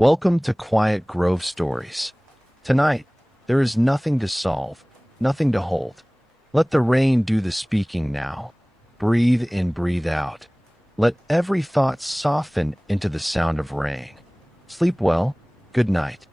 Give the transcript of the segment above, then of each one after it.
Welcome to Quiet Grove Stories. Tonight, there is nothing to solve, nothing to hold. Let the rain do the speaking now. Breathe in, breathe out. Let every thought soften into the sound of rain. Sleep well. Good night.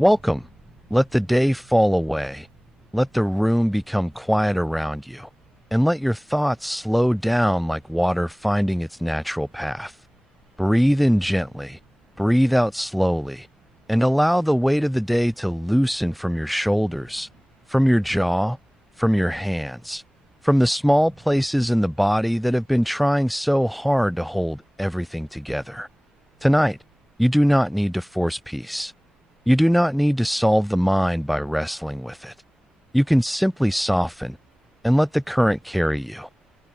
Welcome. Let the day fall away. Let the room become quiet around you. And let your thoughts slow down like water finding its natural path. Breathe in gently. Breathe out slowly. And allow the weight of the day to loosen from your shoulders, from your jaw, from your hands, from the small places in the body that have been trying so hard to hold everything together. Tonight, you do not need to force peace. You do not need to solve the mind by wrestling with it. You can simply soften and let the current carry you.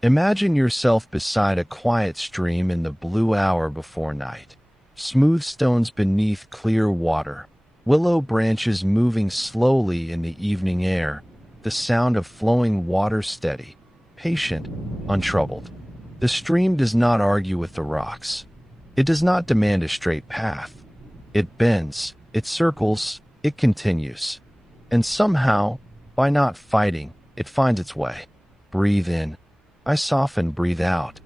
Imagine yourself beside a quiet stream in the blue hour before night. Smooth stones beneath clear water, willow branches moving slowly in the evening air, the sound of flowing water steady, patient, untroubled. The stream does not argue with the rocks. It does not demand a straight path. It bends, it circles, it continues. And somehow, by not fighting, it finds its way. Breathe in. I soften, breathe out.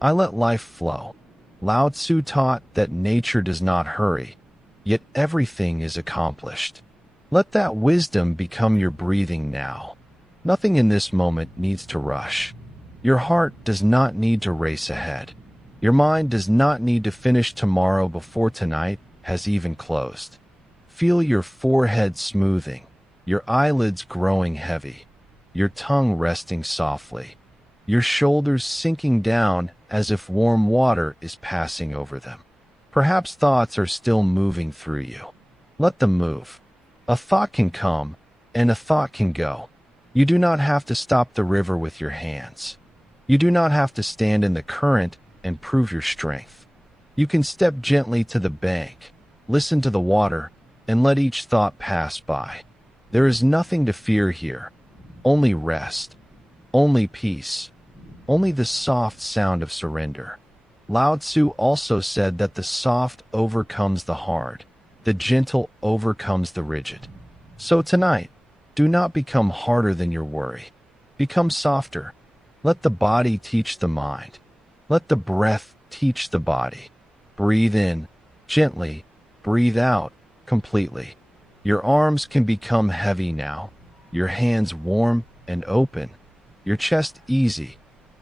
I let life flow. Lao Tzu taught that nature does not hurry, yet everything is accomplished. Let that wisdom become your breathing now. Nothing in this moment needs to rush. Your heart does not need to race ahead. Your mind does not need to finish tomorrow before tonight has even closed. Feel your forehead smoothing, your eyelids growing heavy, your tongue resting softly, your shoulders sinking down as if warm water is passing over them. Perhaps thoughts are still moving through you. Let them move. A thought can come, and a thought can go. You do not have to stop the river with your hands. You do not have to stand in the current and prove your strength. You can step gently to the bank, listen to the water, and let each thought pass by. There is nothing to fear here. Only rest. Only peace. Only the soft sound of surrender. Lao Tzu also said that the soft overcomes the hard. The gentle overcomes the rigid. So tonight, do not become harder than your worry. Become softer. Let the body teach the mind. Let the breath teach the body. Breathe in, gently. Breathe out, completely. Your arms can become heavy now. Your hands warm and open. Your chest easy.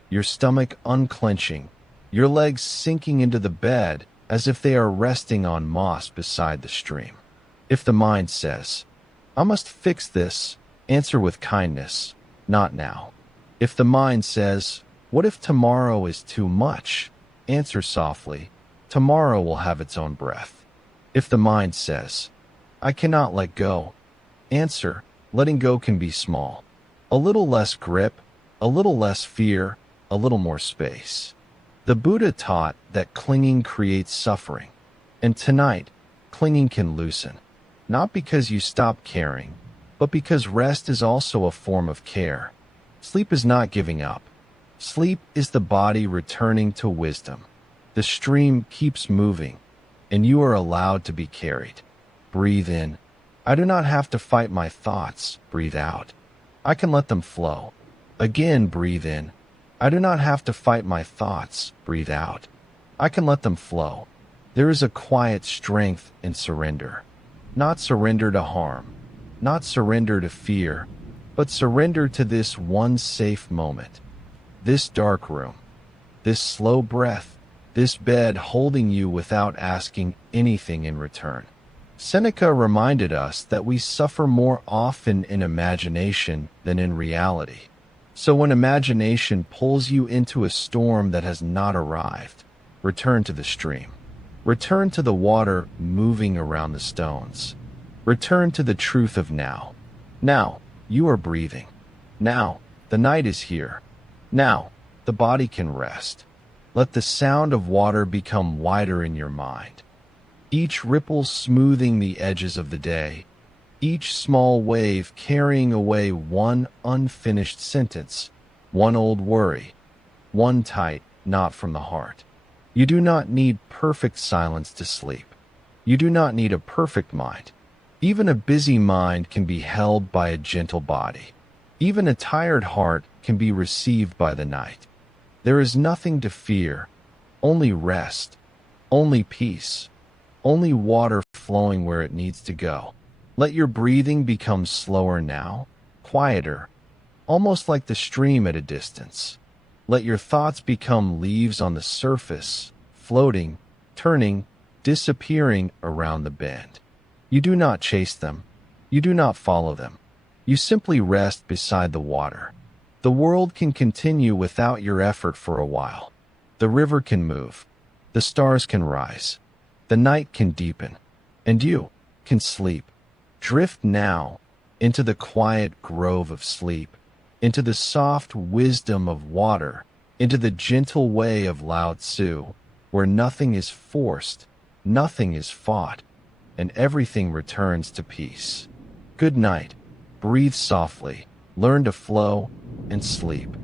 Your stomach unclenching. Your legs sinking into the bed as if they are resting on moss beside the stream. If the mind says, I must fix this, answer with kindness, not now. If the mind says, what if tomorrow is too much? Answer softly, tomorrow will have its own breath. If the mind says, I cannot let go, answer, letting go can be small. A little less grip, a little less fear, a little more space. The Buddha taught that clinging creates suffering, and tonight, clinging can loosen, not because you stop caring, but because rest is also a form of care. Sleep is not giving up. Sleep is the body returning to wisdom. The stream keeps moving, and you are allowed to be carried. Breathe in. I do not have to fight my thoughts. Breathe out. I can let them flow. Again, breathe in. I do not have to fight my thoughts. Breathe out. I can let them flow. There is a quiet strength in surrender. Not surrender to harm, not surrender to fear, but surrender to this one safe moment. This dark room, this slow breath, this bed holding you without asking anything in return. Seneca reminded us that we suffer more often in imagination than in reality. So when imagination pulls you into a storm that has not arrived, return to the stream. Return to the water moving around the stones. Return to the truth of now. Now, you are breathing. Now, the night is here. Now, the body can rest. Let the sound of water become wider in your mind. Each ripple smoothing the edges of the day. Each small wave carrying away one unfinished sentence, one old worry, one tight knot from the heart. You do not need perfect silence to sleep. You do not need a perfect mind. Even a busy mind can be held by a gentle body. Even a tired heart can be received by the night. There is nothing to fear, only rest, only peace, only water flowing where it needs to go. Let your breathing become slower now, quieter, almost like the stream at a distance. Let your thoughts become leaves on the surface, floating, turning, disappearing around the bend. You do not chase them. You do not follow them. You simply rest beside the water. The world can continue without your effort for a while. The river can move. The stars can rise. The night can deepen. And you can sleep. Drift now into the quiet grove of sleep, into the soft wisdom of water, into the gentle way of Lao Tzu, where nothing is forced, nothing is fought, and everything returns to peace. Good night. Breathe softly, learn to flow, and sleep.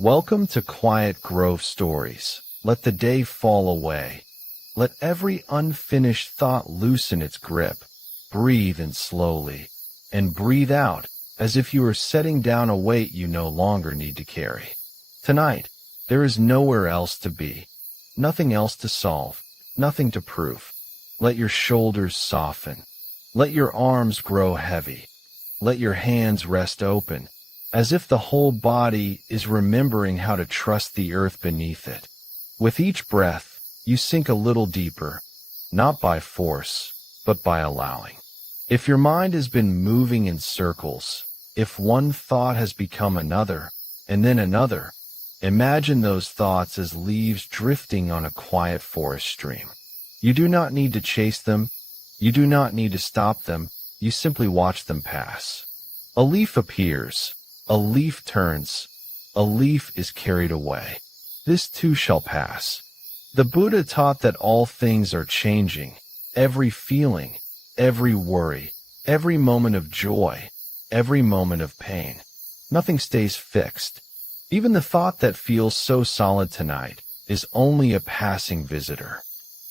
Welcome to Quiet Grove Stories. Let the day fall away. Let every unfinished thought loosen its grip. Breathe in slowly, and breathe out as if you are setting down a weight you no longer need to carry. Tonight, there is nowhere else to be, nothing else to solve, nothing to prove. Let your shoulders soften. Let your arms grow heavy. Let your hands rest open, as if the whole body is remembering how to trust the earth beneath it. With each breath, you sink a little deeper, not by force, but by allowing. If your mind has been moving in circles, if one thought has become another, and then another, imagine those thoughts as leaves drifting on a quiet forest stream. You do not need to chase them. You do not need to stop them. You simply watch them pass. A leaf appears. A leaf turns. A leaf is carried away. This too shall pass. The Buddha taught that all things are changing. Every feeling, every worry, every moment of joy, every moment of pain. Nothing stays fixed. Even the thought that feels so solid tonight is only a passing visitor.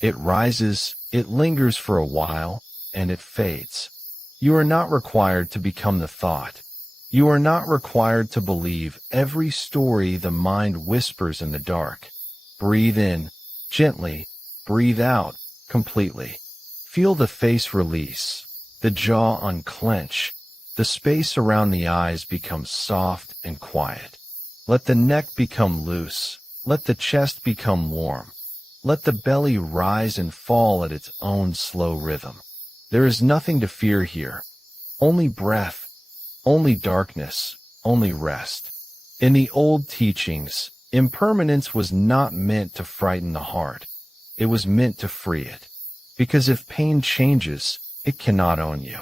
It rises, it lingers for a while, and it fades. You are not required to become the thought. You are not required to believe every story the mind whispers in the dark. Breathe in, gently. Breathe out, completely. Feel the face release, the jaw unclench, the space around the eyes become soft and quiet. Let the neck become loose. Let the chest become warm. Let the belly rise and fall at its own slow rhythm. There is nothing to fear here. Only breath, only darkness, only rest. In the old teachings, impermanence was not meant to frighten the heart. It was meant to free it. Because if pain changes, it cannot own you.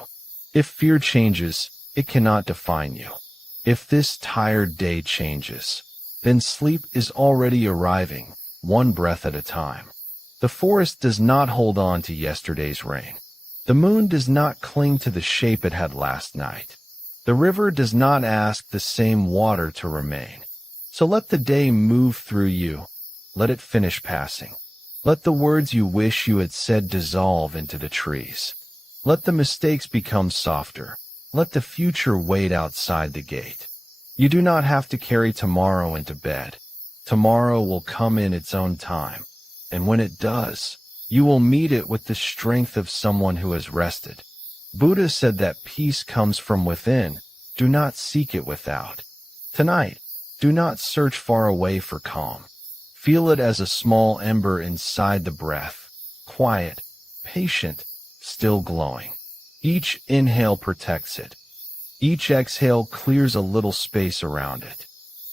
If fear changes, it cannot define you. If this tired day changes, then sleep is already arriving, one breath at a time. The forest does not hold on to yesterday's rain. The moon does not cling to the shape it had last night. The river does not ask the same water to remain. So let the day move through you. Let it finish passing. Let the words you wish you had said dissolve into the trees. Let the mistakes become softer. Let the future wait outside the gate. You do not have to carry tomorrow into bed. Tomorrow will come in its own time, and when it does, you will meet it with the strength of someone who has rested. Buddha said that peace comes from within. Do not seek it without. Tonight, do not search far away for calm. Feel it as a small ember inside the breath, quiet, patient, still glowing. Each inhale protects it. Each exhale clears a little space around it.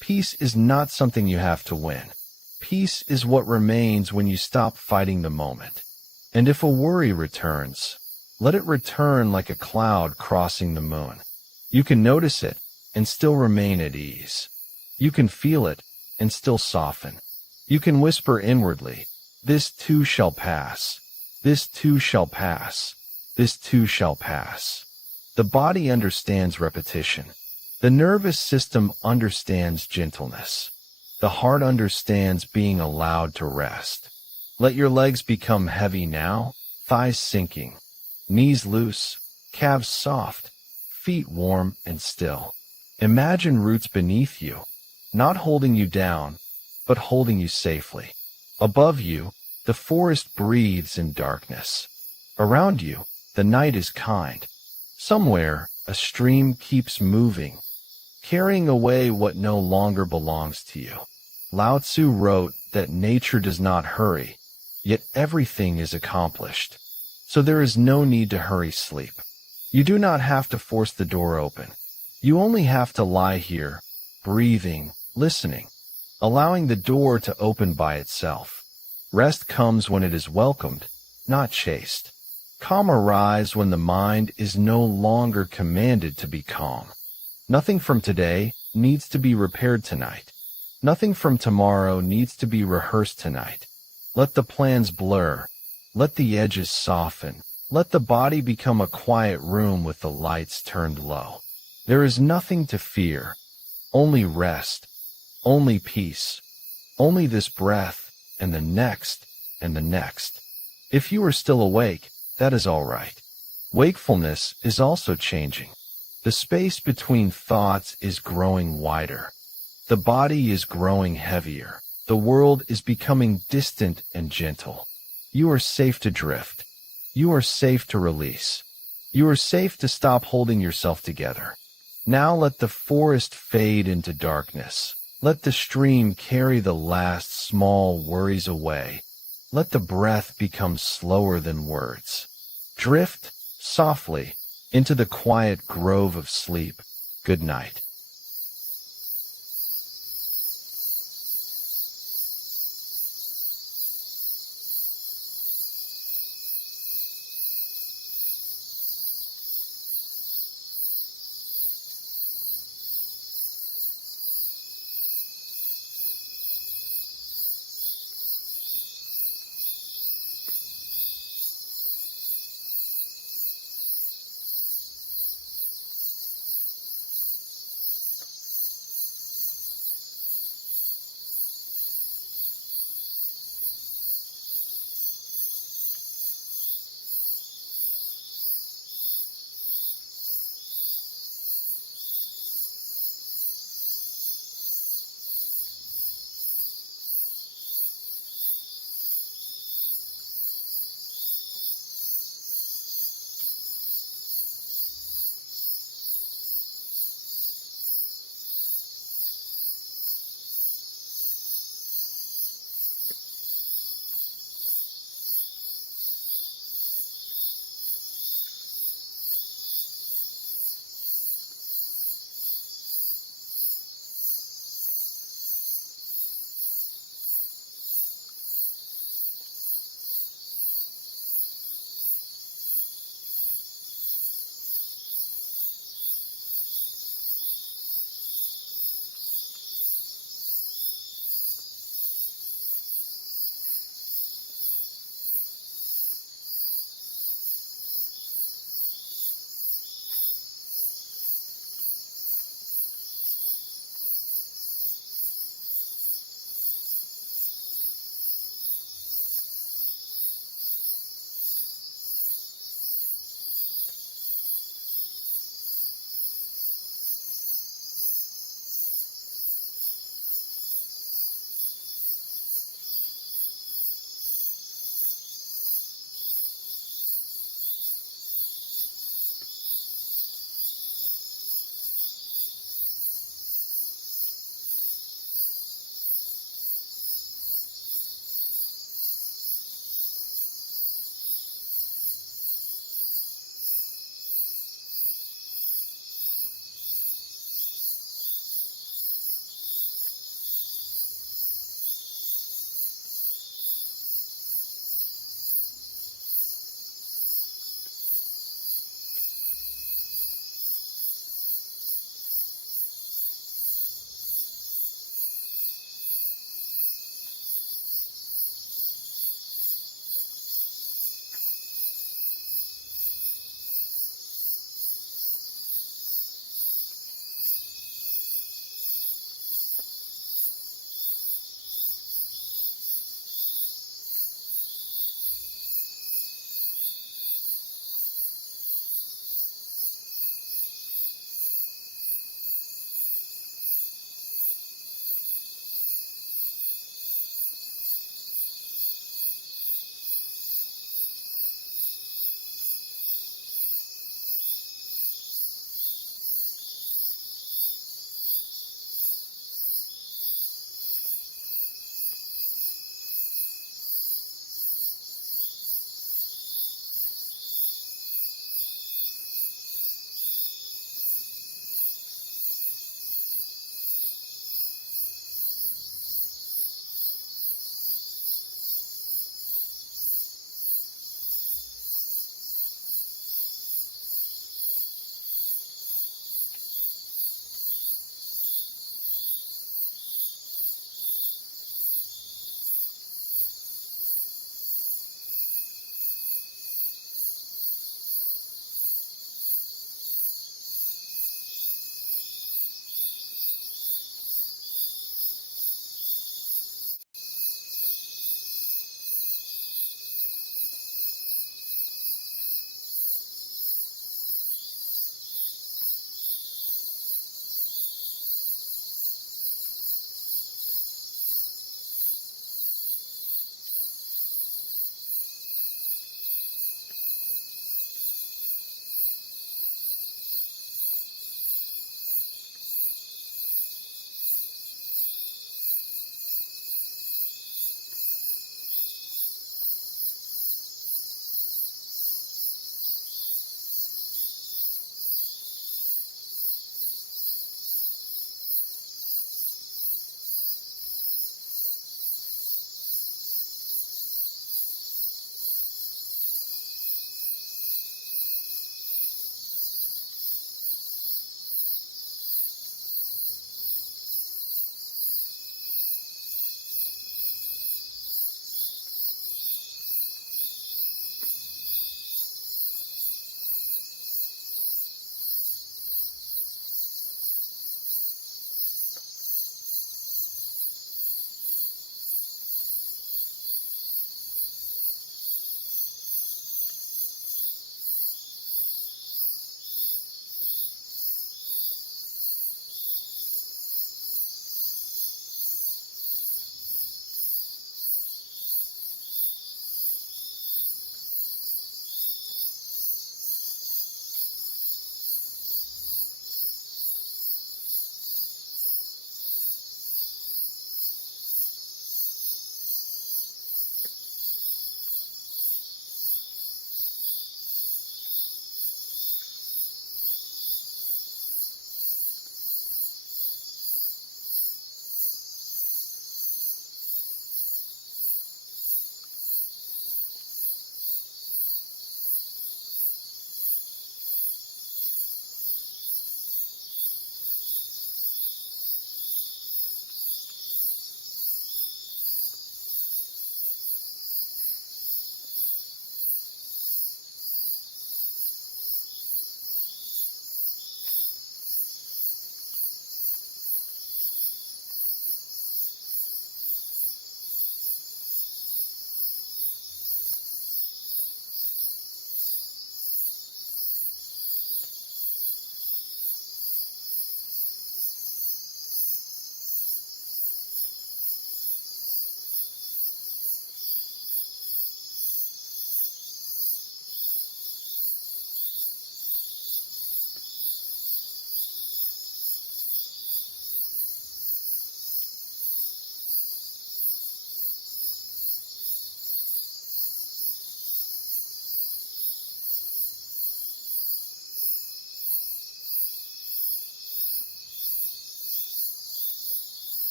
Peace is not something you have to win. Peace is what remains when you stop fighting the moment. And if a worry returns, let it return like a cloud crossing the moon. You can notice it and still remain at ease. You can feel it and still soften. You can whisper inwardly, "This too shall pass. This too shall pass. This too shall pass." The body understands repetition. The nervous system understands gentleness. The heart understands being allowed to rest. Let your legs become heavy now, thighs sinking, knees loose, calves soft, feet warm and still. Imagine roots beneath you, not holding you down, but holding you safely. Above you, the forest breathes in darkness. Around you, the night is kind. Somewhere, a stream keeps moving, carrying away what no longer belongs to you. Lao Tzu wrote that nature does not hurry, yet everything is accomplished. So there is no need to hurry sleep. You do not have to force the door open. You only have to lie here, breathing, listening, allowing the door to open by itself. Rest comes when it is welcomed, not chased. Calm arrives when the mind is no longer commanded to be calm. Nothing from today needs to be repaired tonight. Nothing from tomorrow needs to be rehearsed tonight. Let the plans blur. Let the edges soften. Let the body become a quiet room with the lights turned low. There is nothing to fear, only rest, only peace, only this breath, and the next, and the next. If you are still awake, that is all right. Wakefulness is also changing. The space between thoughts is growing wider. The body is growing heavier. The world is becoming distant and gentle. You are safe to drift. You are safe to release. You are safe to stop holding yourself together. Now let the forest fade into darkness. Let the stream carry the last small worries away. Let the breath become slower than words. Drift softly into the quiet grove of sleep. Good night.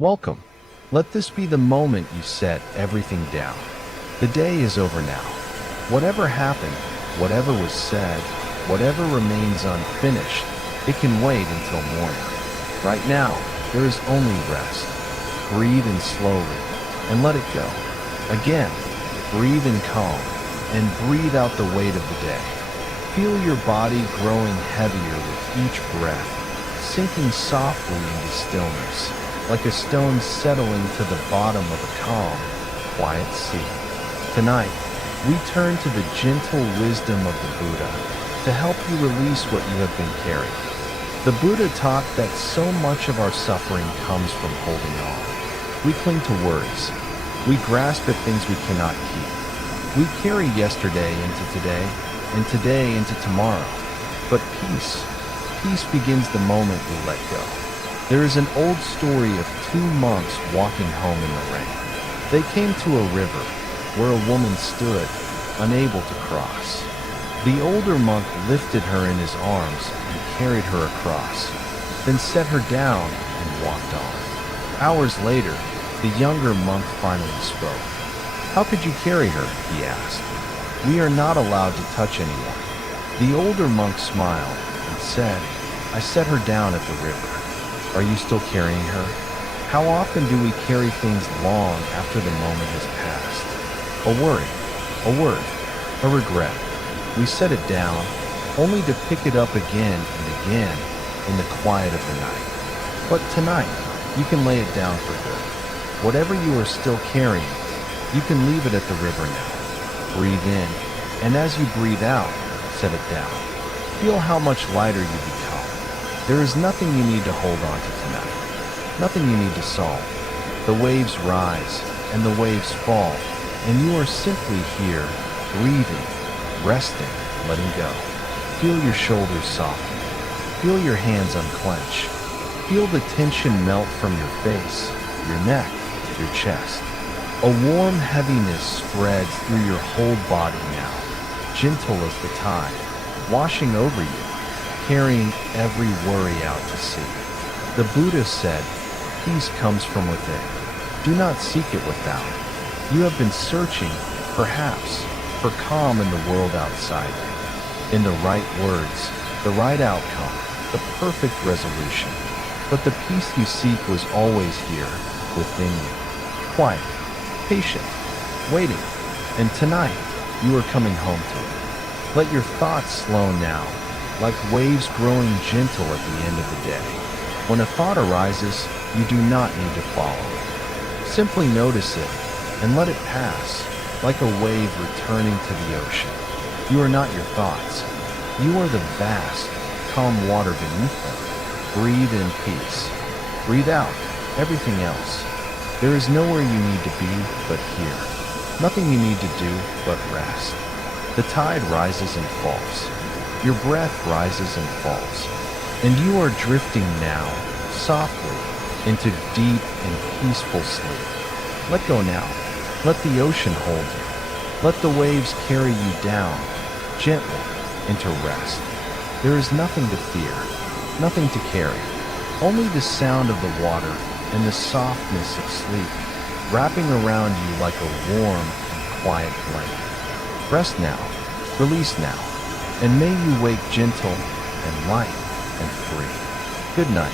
Welcome. Let this be the moment you set everything down. The day is over now. Whatever happened, whatever was said, whatever remains unfinished, it can wait until morning. Right now, there is only rest. Breathe in slowly and let it go. Again, breathe in calm and breathe out the weight of the day. Feel your body growing heavier with each breath, sinking softly into stillness, like a stone settling to the bottom of a calm, quiet sea. Tonight, we turn to the gentle wisdom of the Buddha to help you release what you have been carrying. The Buddha taught that so much of our suffering comes from holding on. We cling to words. We grasp at things we cannot keep. We carry yesterday into today, and today into tomorrow. But peace begins the moment we let go. There is an old story of two monks walking home in the rain. They came to a river where a woman stood, unable to cross. The older monk lifted her in his arms and carried her across, then set her down and walked on. Hours later, the younger monk finally spoke. "How could you carry her?" he asked. "We are not allowed to touch anyone." The older monk smiled and said, "I set her down at the river. Are you still carrying her? How often do we carry things long after the moment has passed? A worry, a word, a regret. We set it down, only to pick it up again and again in the quiet of the night. But tonight, you can lay it down for good. Whatever you are still carrying, you can leave it at the river now. Breathe in, and as you breathe out, set it down. Feel how much lighter you become. There is nothing you need to hold on to tonight, nothing you need to solve. The waves rise, and the waves fall, and you are simply here, breathing, resting, letting go. Feel your shoulders soften. Feel your hands unclench. Feel the tension melt from your face, your neck, your chest. A warm heaviness spreads through your whole body now, gentle as the tide, washing over you, carrying every worry out to sea. The Buddha said, "Peace comes from within. Do not seek it without. You have been searching, perhaps, for calm in the world outside you, in the right words, the right outcome, the perfect resolution. But the peace you seek was always here, within you, quiet, patient, waiting, and tonight you are coming home to it. Let your thoughts slow now, like waves growing gentle at the end of the day. When a thought arises, you do not need to follow it. Simply notice it and let it pass, like a wave returning to the ocean. You are not your thoughts. You are the vast, calm water beneath them. Breathe in peace. Breathe out everything else. There is nowhere you need to be but here. Nothing you need to do but rest. The tide rises and falls. Your breath rises and falls. And you are drifting now, softly, into deep and peaceful sleep. Let go now. Let the ocean hold you. Let the waves carry you down, gently, into rest. There is nothing to fear, nothing to carry. Only the sound of the water and the softness of sleep, wrapping around you like a warm and quiet blanket. Rest now, release now, and may you wake gentle and light and free. Good night.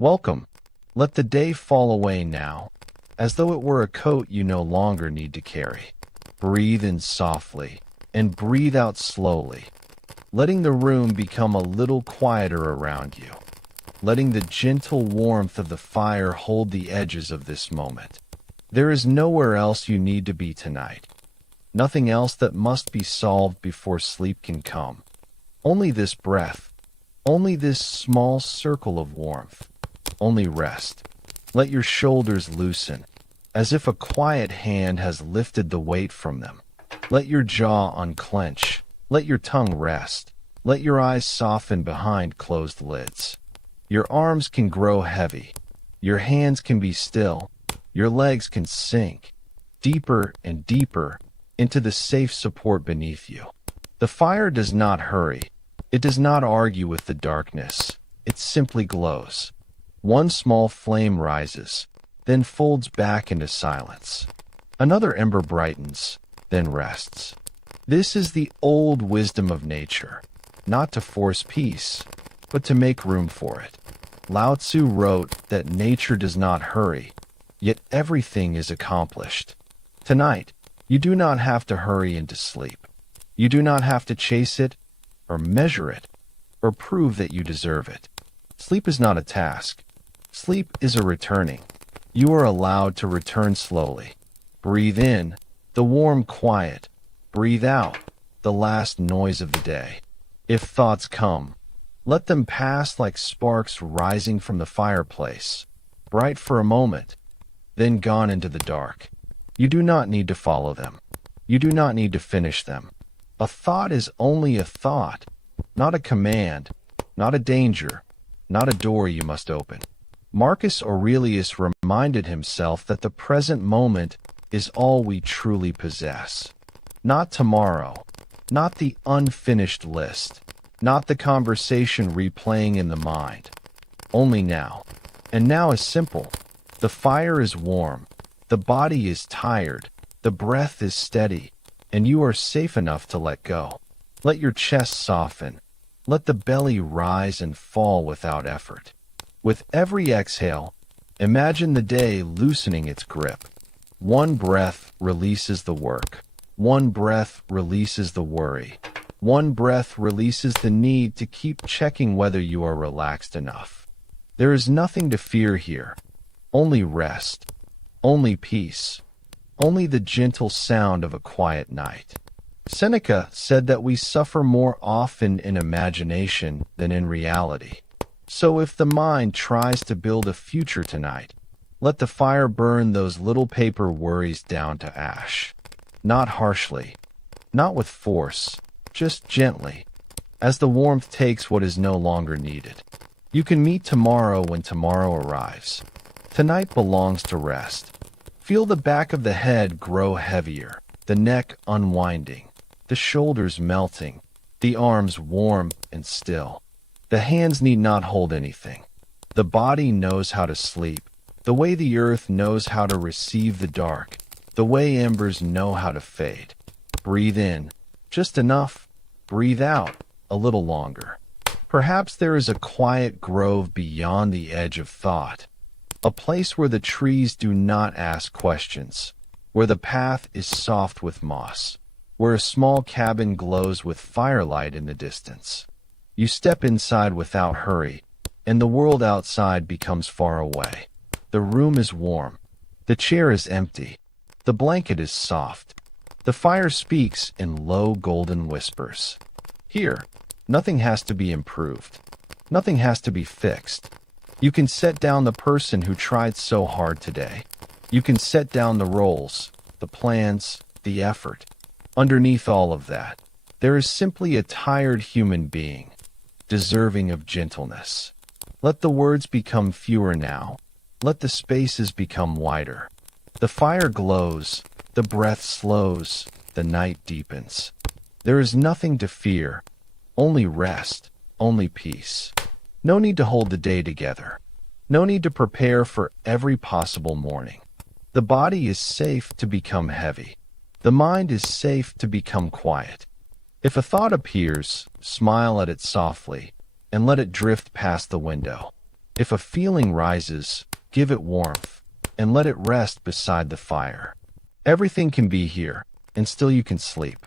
Welcome. Let the day fall away now, as though it were a coat you no longer need to carry. Breathe in softly and breathe out slowly, letting the room become a little quieter around you, letting the gentle warmth of the fire hold the edges of this moment. There is nowhere else you need to be tonight. Nothing else that must be solved before sleep can come. Only this breath, only this small circle of warmth, only rest. Let your shoulders loosen, as if a quiet hand has lifted the weight from them. Let your jaw unclench. Let your tongue rest. Let your eyes soften behind closed lids. Your arms can grow heavy. Your hands can be still. Your legs can sink deeper and deeper into the safe support beneath you. The fire does not hurry. It does not argue with the darkness. It simply glows. One small flame rises, then folds back into silence. Another ember brightens, then rests. This is the old wisdom of nature, not to force peace, but to make room for it. Lao Tzu wrote that nature does not hurry, yet everything is accomplished. Tonight, you do not have to hurry into sleep. You do not have to chase it, or measure it, or prove that you deserve it. Sleep is not a task. Sleep is a returning. You are allowed to return slowly. Breathe in the warm quiet. Breathe out the last noise of the day. If thoughts come, let them pass like sparks rising from the fireplace, bright for a moment, then gone into the dark. You do not need to follow them. You do not need to finish them. A thought is only a thought, not a command, not a danger, not a door you must open. Marcus Aurelius reminded himself that the present moment is all we truly possess. Not tomorrow, not the unfinished list, not the conversation replaying in the mind. Only now. And now is simple. The fire is warm. The body is tired, the breath is steady, and you are safe enough to let go. Let your chest soften. Let the belly rise and fall without effort. With every exhale, imagine the day loosening its grip. One breath releases the work. One breath releases the worry. One breath releases the need to keep checking whether you are relaxed enough. There is nothing to fear here. Only rest. Only peace. Only the gentle sound of a quiet night. Seneca said that we suffer more often in imagination than in reality. So if the mind tries to build a future tonight, let the fire burn those little paper worries down to ash. Not harshly, not with force, just gently, as the warmth takes what is no longer needed. You can meet tomorrow when tomorrow arrives. Tonight belongs to rest. Feel the back of the head grow heavier, the neck unwinding, the shoulders melting, the arms warm and still. The hands need not hold anything. The body knows how to sleep, the way the earth knows how to receive the dark, the way embers know how to fade. Breathe in, just enough. Breathe out, a little longer. Perhaps there is a quiet grove beyond the edge of thought. A place where the trees do not ask questions, where the path is soft with moss, where a small cabin glows with firelight in the distance. You step inside without hurry, and the world outside becomes far away. The room is warm. The chair is empty. The blanket is soft. The fire speaks in low golden whispers. Here, nothing has to be improved. Nothing has to be fixed. You can set down the person who tried so hard today. You can set down the roles, the plans, the effort. Underneath all of that, there is simply a tired human being, deserving of gentleness. Let the words become fewer now. Let the spaces become wider. The fire glows, the breath slows, the night deepens. There is nothing to fear, only rest, only peace. No need to hold the day together. No need to prepare for every possible morning. The body is safe to become heavy. The mind is safe to become quiet. If a thought appears, smile at it softly and let it drift past the window. If a feeling rises, give it warmth and let it rest beside the fire. Everything can be here, and still you can sleep.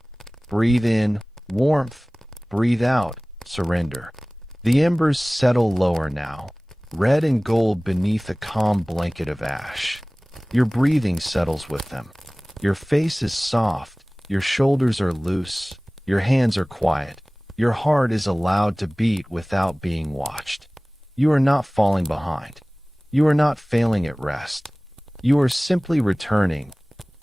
Breathe in, warmth. Breathe out, surrender. The embers settle lower now, red and gold beneath a calm blanket of ash. Your breathing settles with them. Your face is soft, your shoulders are loose, your hands are quiet. Your heart is allowed to beat without being watched. You are not falling behind. You are not failing at rest. You are simply returning,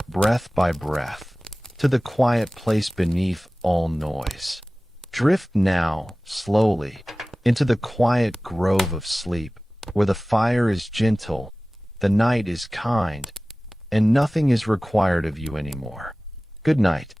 breath by breath, to the quiet place beneath all noise. Drift now, slowly, into the quiet grove of sleep, where the fire is gentle, the night is kind, and nothing is required of you anymore. Good night.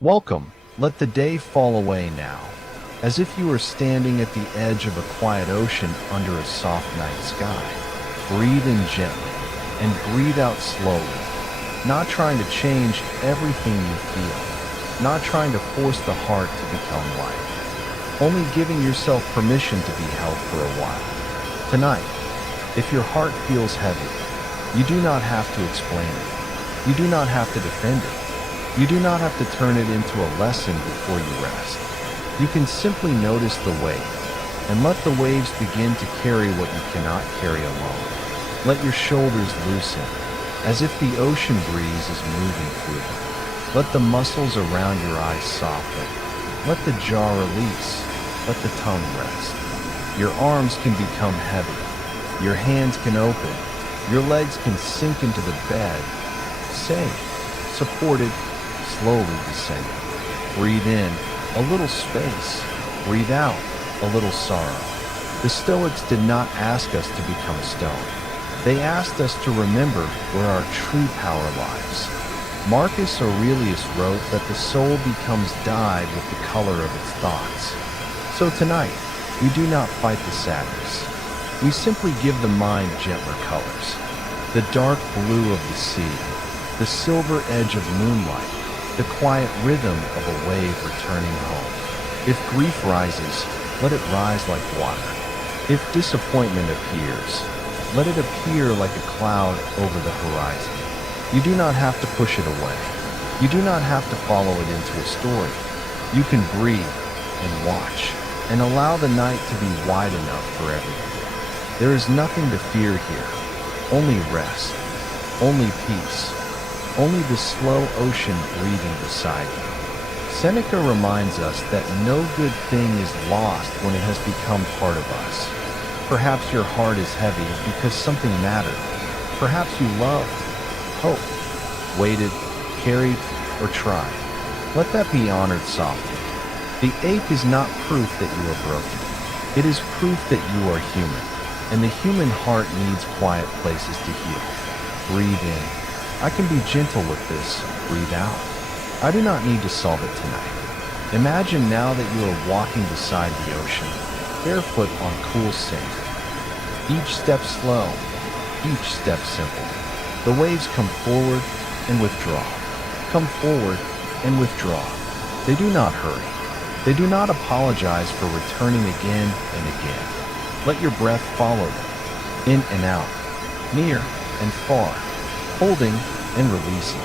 Welcome. Let the day fall away now, as if you were standing at the edge of a quiet ocean under a soft night sky. Breathe in gently and breathe out slowly, not trying to change everything you feel, not trying to force the heart to become light, only giving yourself permission to be held for a while. Tonight, if your heart feels heavy, you do not have to explain it. You do not have to defend it. You do not have to turn it into a lesson before you rest. You can simply notice the wave and let the waves begin to carry what you cannot carry alone. Let your shoulders loosen, as if the ocean breeze is moving through them. Let the muscles around your eyes soften. Let the jaw release. Let the tongue rest. Your arms can become heavy. Your hands can open. Your legs can sink into the bed. Safe, supported, slowly descending. Breathe in a little space. Breathe out a little sorrow. The Stoics did not ask us to become stone. They asked us to remember where our true power lies. Marcus Aurelius wrote that the soul becomes dyed with the color of its thoughts. So tonight, we do not fight the sadness. We simply give the mind gentler colors. The dark blue of the sea, the silver edge of moonlight, the quiet rhythm of a wave returning home. If grief rises, let it rise like water. If disappointment appears, let it appear like a cloud over the horizon. You do not have to push it away. You do not have to follow it into a story. You can breathe and watch and allow the night to be wide enough for everyone. There is nothing to fear here. Only rest. Only peace. Only the slow ocean breathing beside you. Seneca reminds us that no good thing is lost when it has become part of us. Perhaps your heart is heavy because something mattered. Perhaps you loved, hoped, waited, carried, or tried. Let that be honored softly. The ache is not proof that you are broken. It is proof that you are human, and the human heart needs quiet places to heal. Breathe in. I can be gentle with this. Breathe out. I do not need to solve it tonight. Imagine now that you are walking beside the ocean, barefoot on cool sand. Each step slow, each step simple. The waves come forward and withdraw. Come forward and withdraw. They do not hurry. They do not apologize for returning again and again. Let your breath follow them, in and out, near and far, holding and releasing.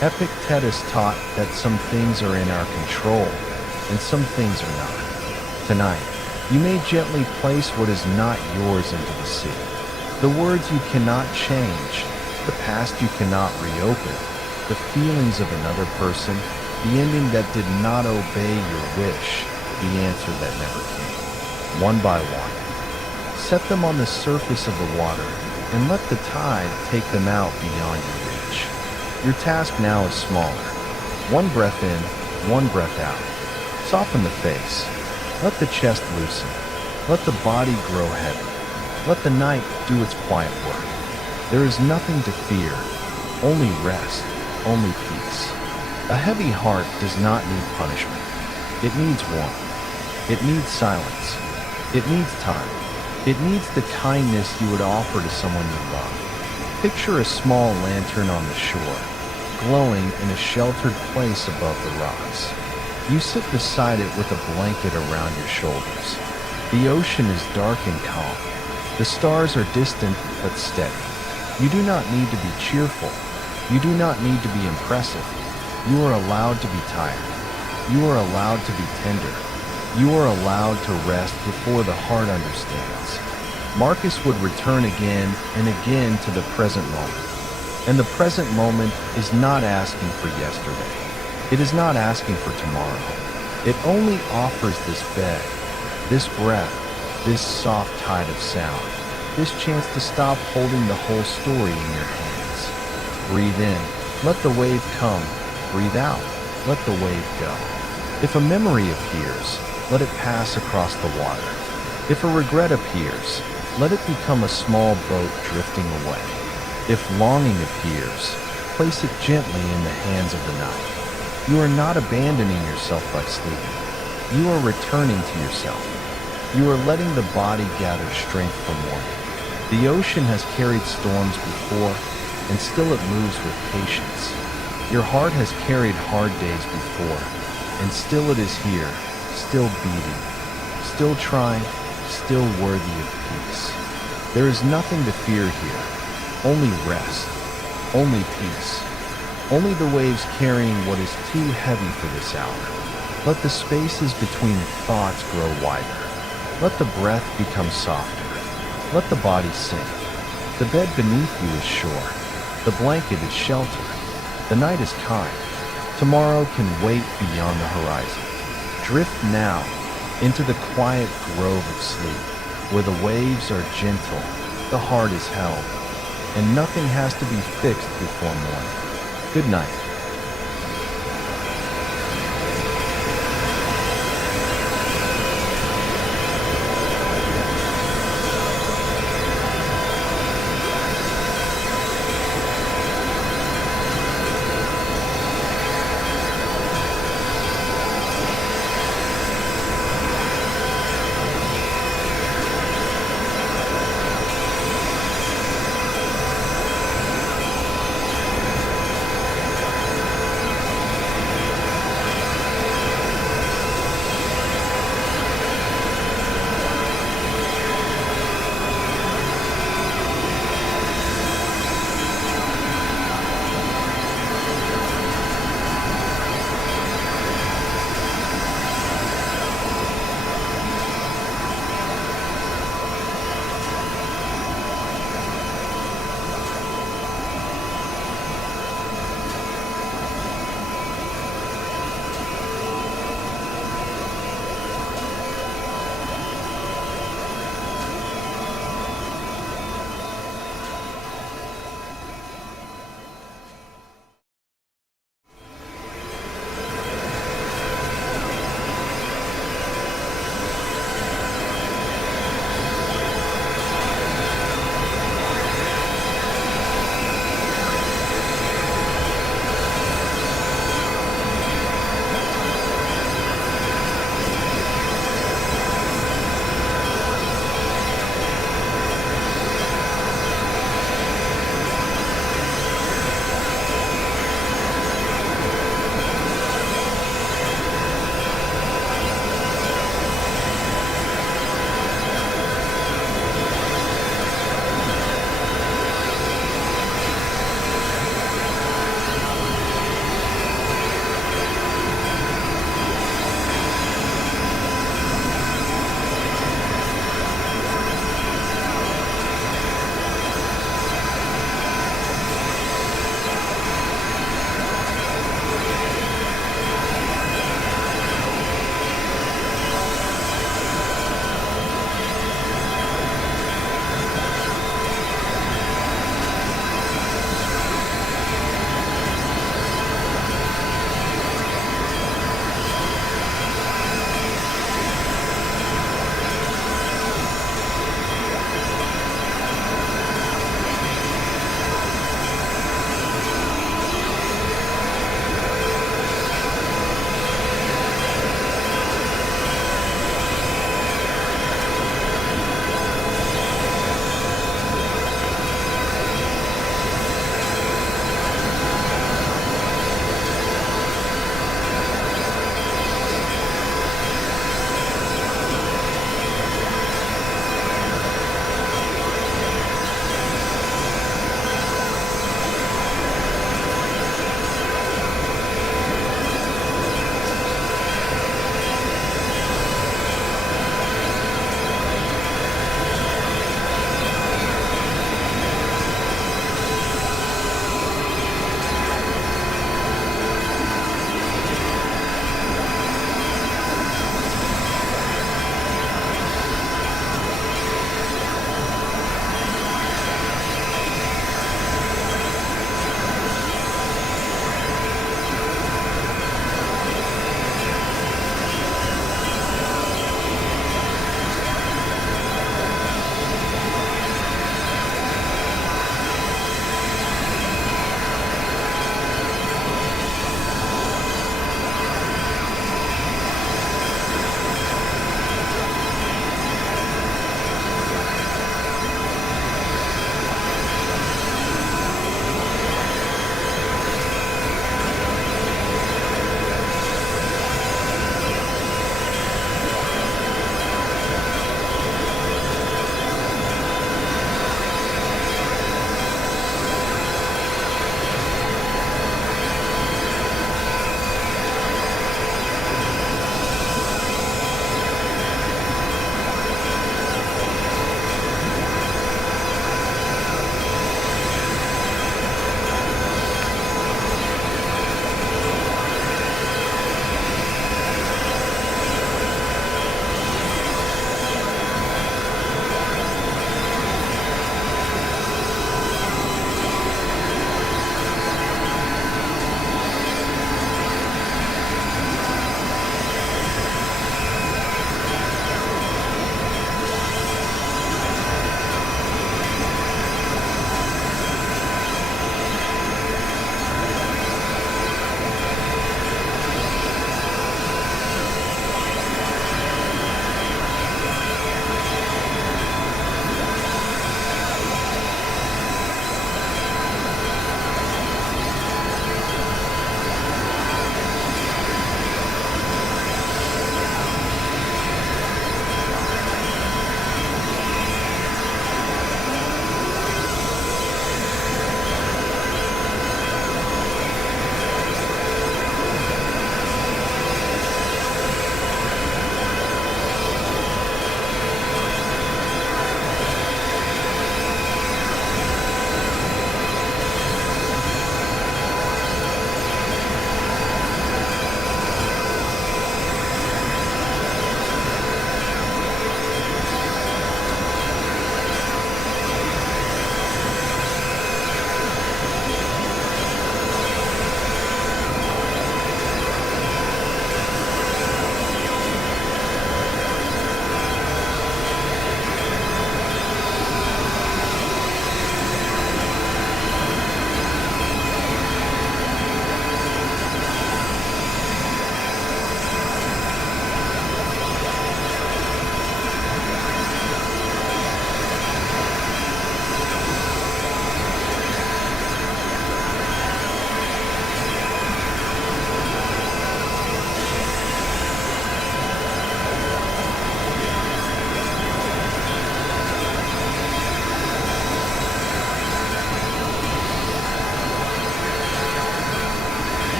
Epictetus taught that some things are in our control and some things are not. Tonight, you may gently place what is not yours into the sea. The words you cannot change, the past you cannot reopen, the feelings of another person, the ending that did not obey your wish, the answer that never came. One by one, set them on the surface of the water and let the tide take them out beyond your reach. Your task now is smaller. One breath in, one breath out. Soften the face. Let the chest loosen. Let the body grow heavy. Let the night do its quiet work. There is nothing to fear, only rest, only peace. A heavy heart does not need punishment. It needs warmth. It needs silence. It needs time. It needs the kindness you would offer to someone you love. Picture a small lantern on the shore, glowing in a sheltered place above the rocks. You sit beside it with a blanket around your shoulders. The ocean is dark and calm. The stars are distant but steady. You do not need to be cheerful. You do not need to be impressive. You are allowed to be tired. You are allowed to be tender. You are allowed to rest before the heart understands. Marcus would return again and again to the present moment. And the present moment is not asking for yesterday. It is not asking for tomorrow. It only offers this bed, this breath, this soft tide of sound, this chance to stop holding the whole story in your hands. Breathe in, let the wave come. Breathe out, let the wave go. If a memory appears, let it pass across the water. If a regret appears, let it become a small boat drifting away. If longing appears, place it gently in the hands of the night. You are not abandoning yourself by sleeping. You are returning to yourself. You are letting the body gather strength for morning. The ocean has carried storms before, and still it moves with patience. Your heart has carried hard days before, and still it is here, still beating, still trying, still worthy of peace. There is nothing to fear here, only rest, only peace, only the waves carrying what is too heavy for this hour. Let the spaces between thoughts grow wider. Let the breath become softer. Let the body sink. The bed beneath you is sure. The blanket is shelter. The night is kind. Tomorrow can wait beyond the horizon. Drift now into the quiet grove of sleep, where the waves are gentle, the heart is held, and nothing has to be fixed before morning. Good night.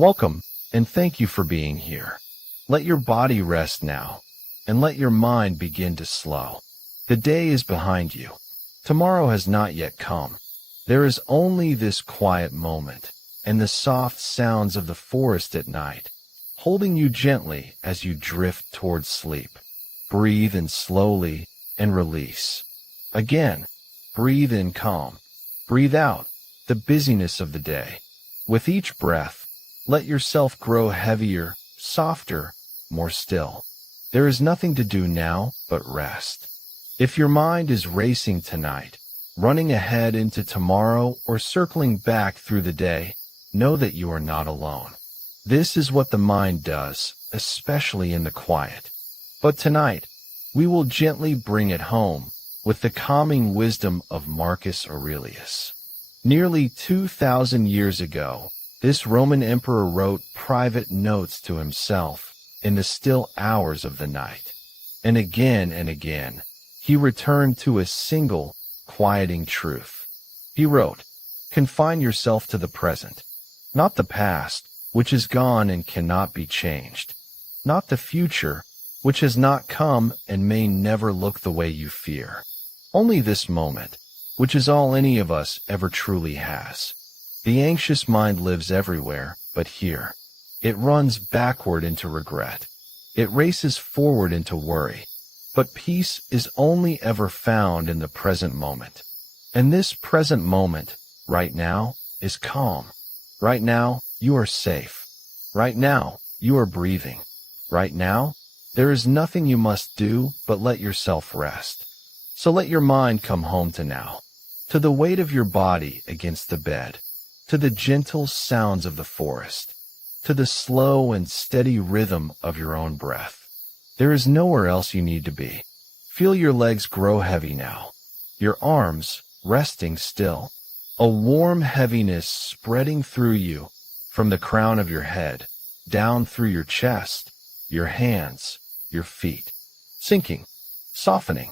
Welcome, and thank you for being here. Let your body rest now, and let your mind begin to slow. The day is behind you. Tomorrow has not yet come. There is only this quiet moment, and the soft sounds of the forest at night, holding you gently as you drift towards sleep. Breathe in slowly and release. Again, breathe in calm. Breathe out the busyness of the day. With each breath, let yourself grow heavier, softer, more still. There is nothing to do now but rest. If your mind is racing tonight, running ahead into tomorrow or circling back through the day, know that you are not alone. This is what the mind does, especially in the quiet. But tonight, we will gently bring it home with the calming wisdom of Marcus Aurelius. Nearly 2,000 years ago, this Roman emperor wrote private notes to himself in the still hours of the night. And again, he returned to a single, quieting truth. He wrote, "Confine yourself to the present, not the past, which is gone and cannot be changed, not the future, which has not come and may never look the way you fear. Only this moment, which is all any of us ever truly has. The anxious mind lives everywhere but here. It runs backward into regret. It races forward into worry. But peace is only ever found in the present moment. And this present moment, right now, is calm. Right now, you are safe. Right now, you are breathing. Right now, there is nothing you must do but let yourself rest. So let your mind come home to now, to the weight of your body against the bed, to the gentle sounds of the forest, to the slow and steady rhythm of your own breath. There is nowhere else you need to be. Feel your legs grow heavy now, your arms resting still, a warm heaviness spreading through you from the crown of your head, down through your chest, your hands, your feet, sinking, softening,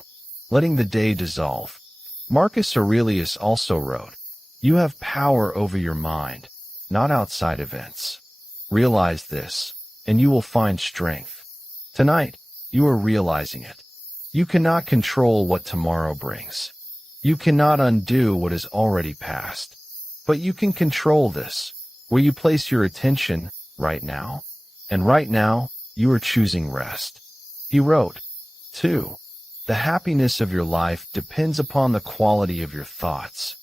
letting the day dissolve. Marcus Aurelius also wrote, "You have power over your mind, not outside events. Realize this, and you will find strength." Tonight, you are realizing it. You cannot control what tomorrow brings. You cannot undo what is already past. But you can control this, where you place your attention right now. And right now, you are choosing rest. He wrote, too, "The happiness of your life depends upon the quality of your thoughts.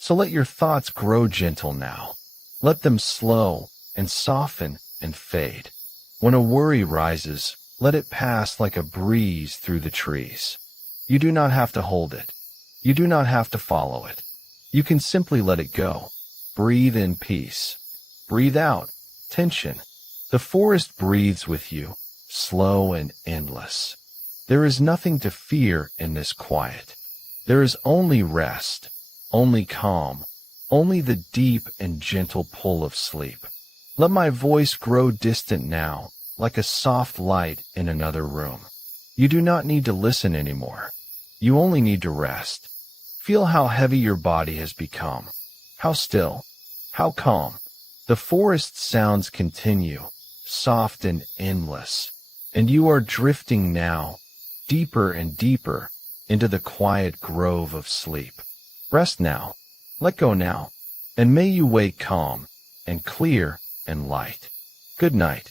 So let your thoughts grow gentle now. Let them slow and soften and fade. When a worry rises, let it pass like a breeze through the trees. You do not have to hold it. You do not have to follow it. You can simply let it go. Breathe in peace. Breathe out tension. The forest breathes with you, slow and endless. There is nothing to fear in this quiet. There is only rest, only calm, only the deep and gentle pull of sleep. Let my voice grow distant now, like a soft light in another room. You do not need to listen anymore. You only need to rest. Feel how heavy your body has become, how still, how calm. The forest sounds continue, soft and endless, and you are drifting now, deeper and deeper, into the quiet grove of sleep. Rest now, let go now, and may you wake calm, and clear, and light. Good night.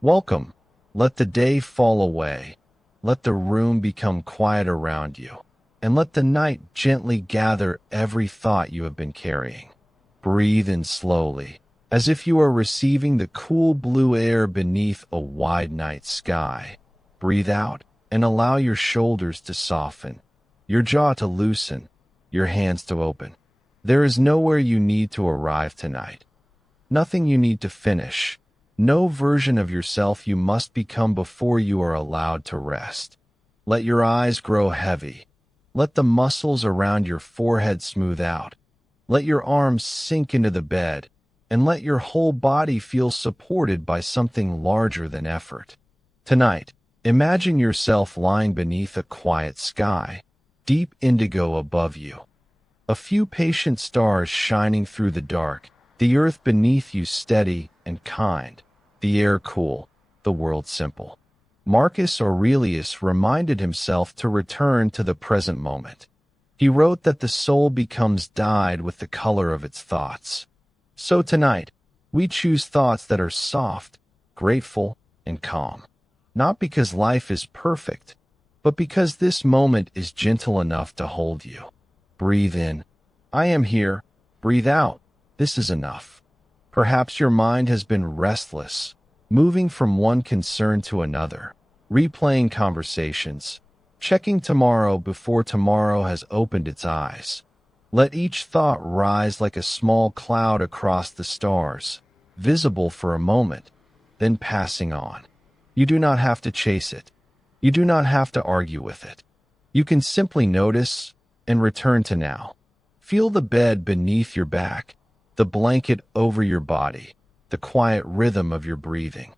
Welcome. Let the day fall away. Let the room become quiet around you. And let the night gently gather every thought you have been carrying. Breathe in slowly, as if you are receiving the cool blue air beneath a wide night sky. Breathe out and allow your shoulders to soften, your jaw to loosen, your hands to open. There is nowhere you need to arrive tonight. Nothing you need to finish. No version of yourself you must become before you are allowed to rest. Let your eyes grow heavy. Let the muscles around your forehead smooth out. Let your arms sink into the bed, and let your whole body feel supported by something larger than effort. Tonight, imagine yourself lying beneath a quiet sky, deep indigo above you. A few patient stars shining through the dark, the earth beneath you steady and kind, the air cool, the world simple. Marcus Aurelius reminded himself to return to the present moment. He wrote that the soul becomes dyed with the color of its thoughts. So tonight, we choose thoughts that are soft, grateful, and calm. Not because life is perfect, but because this moment is gentle enough to hold you. Breathe in. I am here. Breathe out. This is enough. Perhaps your mind has been restless, moving from one concern to another, replaying conversations, checking tomorrow before tomorrow has opened its eyes. Let each thought rise like a small cloud across the stars, visible for a moment, then passing on. You do not have to chase it. You do not have to argue with it. You can simply notice and return to now. Feel the bed beneath your back, the blanket over your body, the quiet rhythm of your breathing.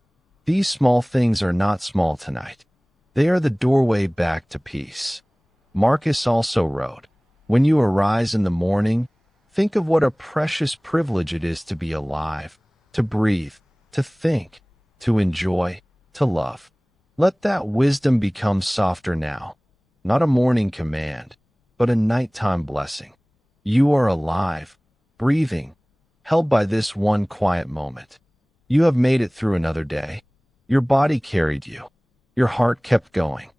These small things are not small tonight. They are the doorway back to peace. Marcus also wrote, when you arise in the morning, think of what a precious privilege it is to be alive, to breathe, to think, to enjoy, to love. Let that wisdom become softer now, not a morning command, but a nighttime blessing. You are alive, breathing, held by this one quiet moment. You have made it through another day. Your body carried you. Your heart kept going.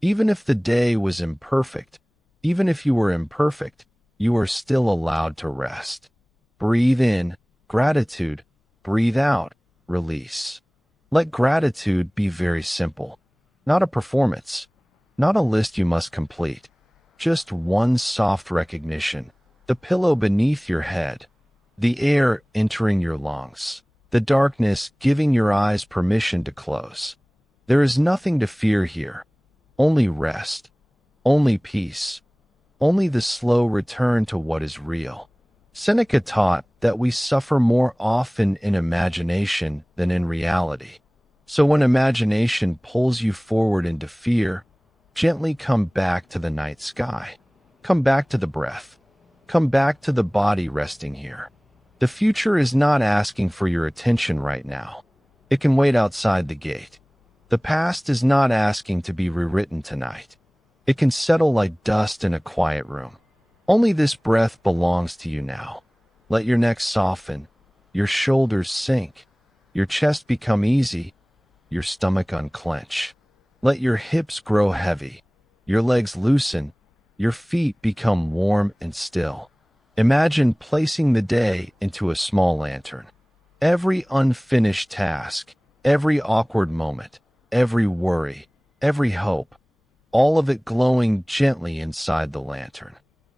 Even if the day was imperfect, even if you were imperfect, you are still allowed to rest. Breathe in, gratitude. Breathe out, release. Let gratitude be very simple. Not a performance. Not a list you must complete. Just one soft recognition. The pillow beneath your head. The air entering your lungs. The darkness giving your eyes permission to close. There is nothing to fear here. Only rest. Only peace. Only the slow return to what is real. Seneca taught that we suffer more often in imagination than in reality. So when imagination pulls you forward into fear, gently come back to the night sky. Come back to the breath. Come back to the body resting here. The future is not asking for your attention right now. It can wait outside the gate. The past is not asking to be rewritten tonight. It can settle like dust in a quiet room. Only this breath belongs to you now. Let your neck soften, your shoulders sink, your chest become easy, your stomach unclench. Let your hips grow heavy, your legs loosen, your feet become warm and still. Imagine placing the day into a small lantern. Every unfinished task, every awkward moment, every worry, every hope, all of it glowing gently inside the lantern.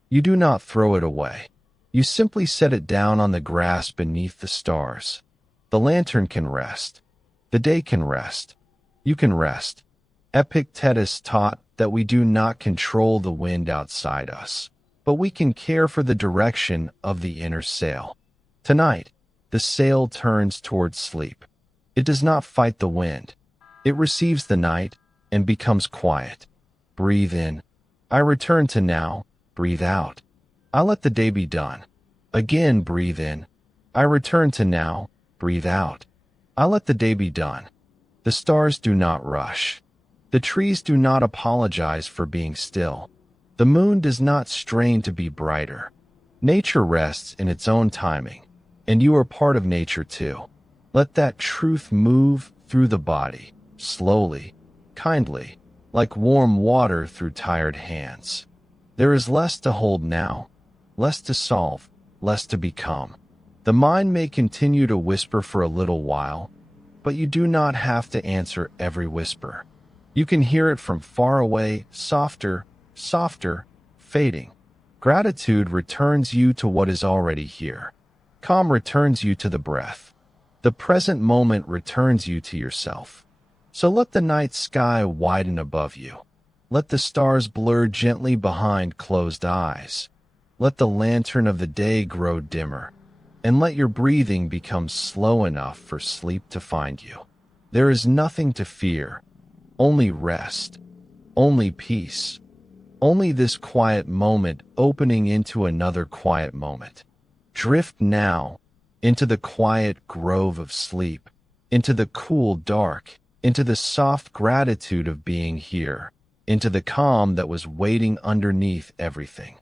You do not throw it away. You simply set it down on the grass beneath the stars. The lantern can rest. The day can rest. You can rest. Epictetus taught that we do not control the wind outside us, but we can care for the direction of the inner sail. Tonight, the sail turns towards sleep. It does not fight the wind. It receives the night and becomes quiet. Breathe in. I return to now. Breathe out. I let the day be done. Again, breathe in. I return to now. Breathe out. I let the day be done. The stars do not rush. The trees do not apologize for being still. The moon does not strain to be brighter. Nature rests in its own timing, and you are part of nature too. Let that truth move through the body, slowly, kindly, like warm water through tired hands. There is less to hold now, less to solve, less to become. The mind may continue to whisper for a little while, but you do not have to answer every whisper. You can hear it from far away, softer, softer, fading. Gratitude returns you to what is already here. Calm returns you to the breath. The present moment returns you to yourself. So let the night sky widen above you. Let the stars blur gently behind closed eyes. Let the lantern of the day grow dimmer. And let your breathing become slow enough for sleep to find you. There is nothing to fear, only rest, only peace, only this quiet moment opening into another quiet moment. Drift now into the quiet grove of sleep, into the cool dark, into the soft gratitude of being here, into the calm that was waiting underneath everything.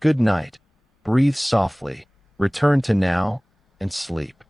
Good night. Breathe softly. Return to now and sleep.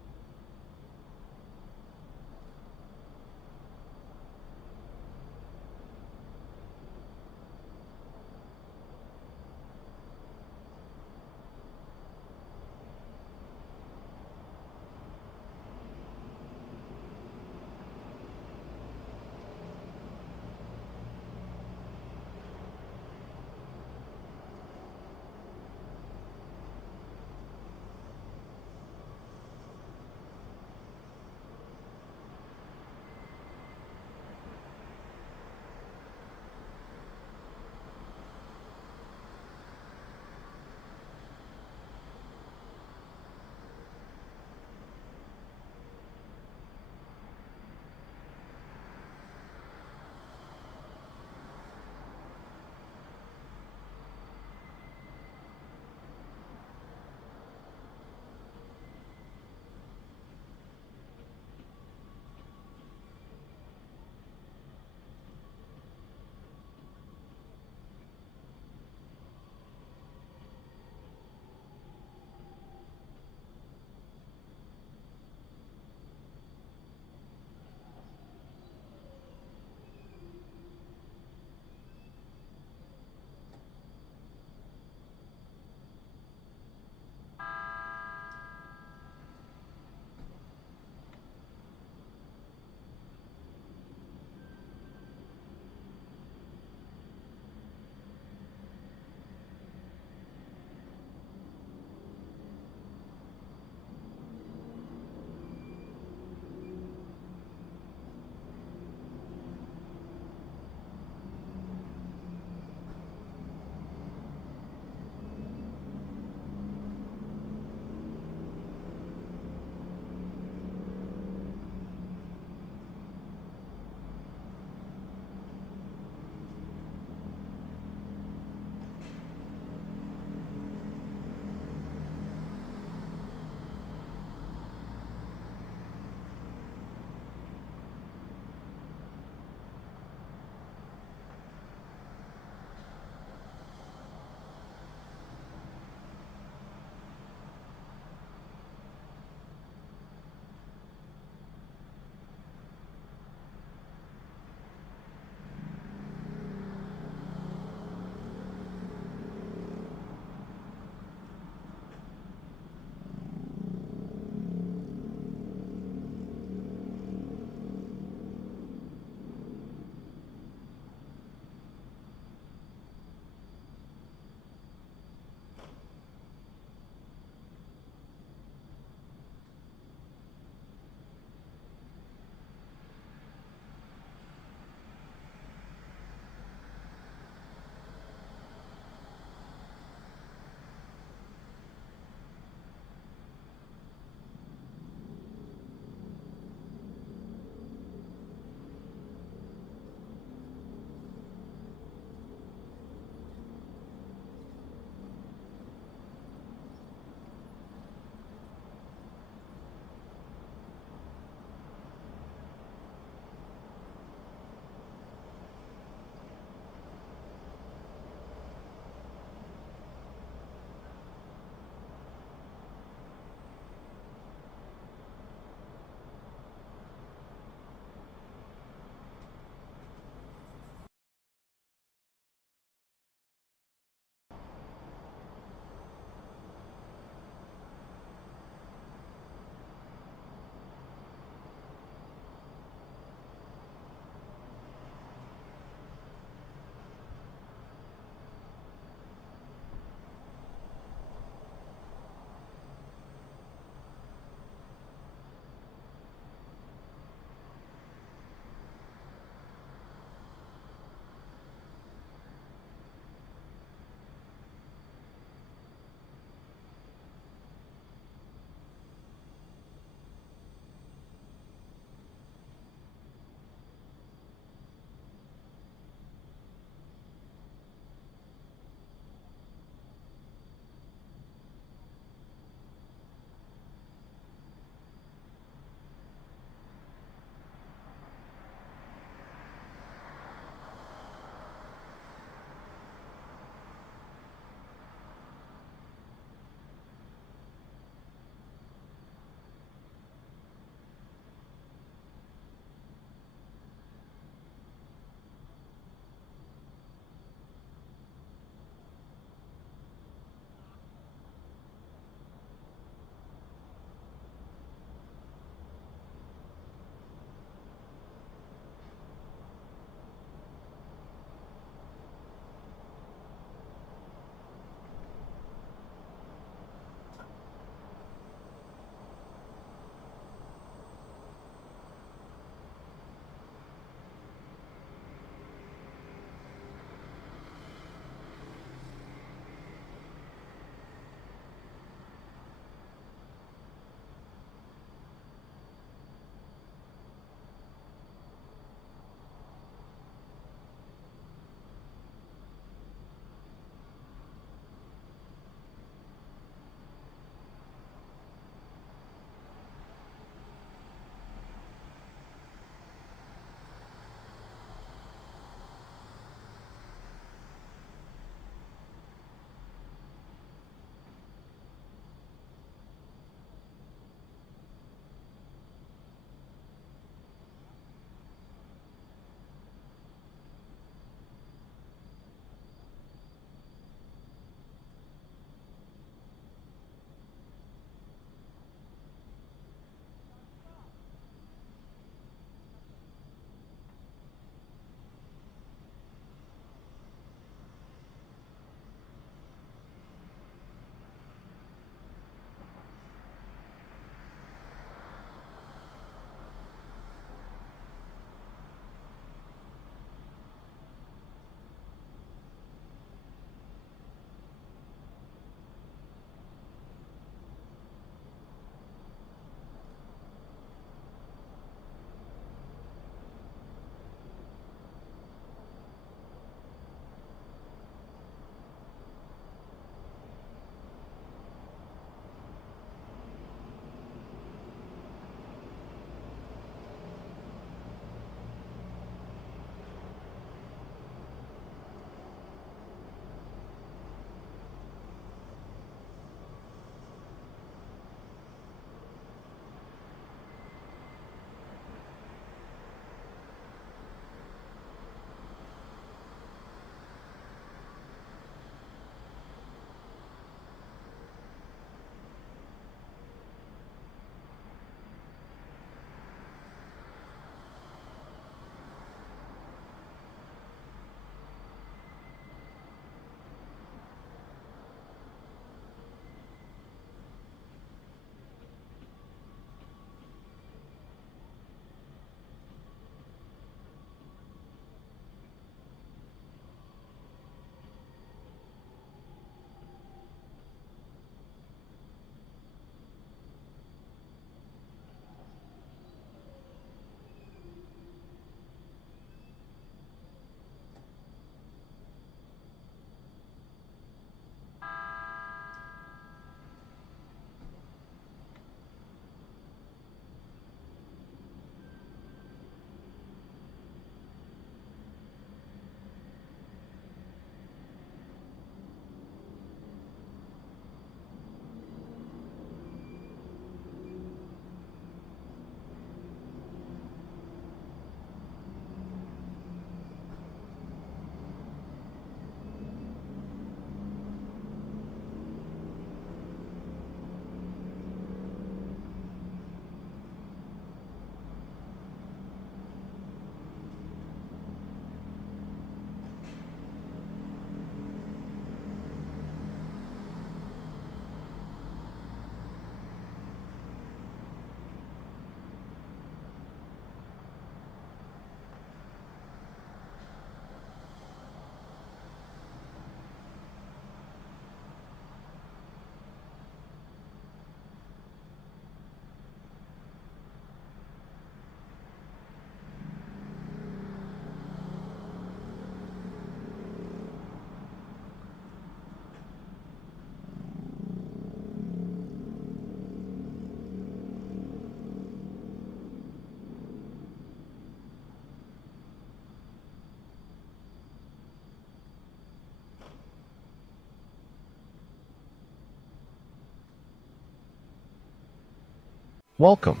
Welcome,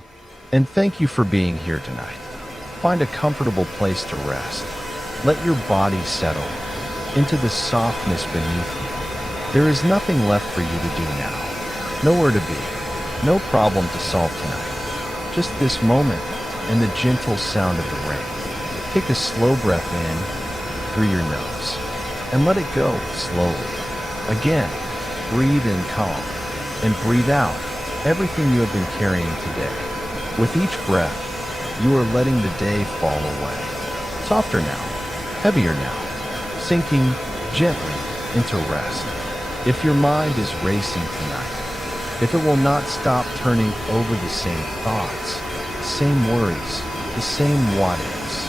and thank you for being here tonight. Find a comfortable place to rest. Let your body settle into the softness beneath you. There is nothing left for you to do now. Nowhere to be. No problem to solve tonight. Just this moment and the gentle sound of the rain. Take a slow breath in through your nose and let it go slowly. Again, breathe in calm and breathe out everything you have been carrying today. With each breath, you are letting the day fall away. Softer now, heavier now, sinking gently into rest. If your mind is racing tonight, if it will not stop turning over the same thoughts, the same worries, the same what-ifs,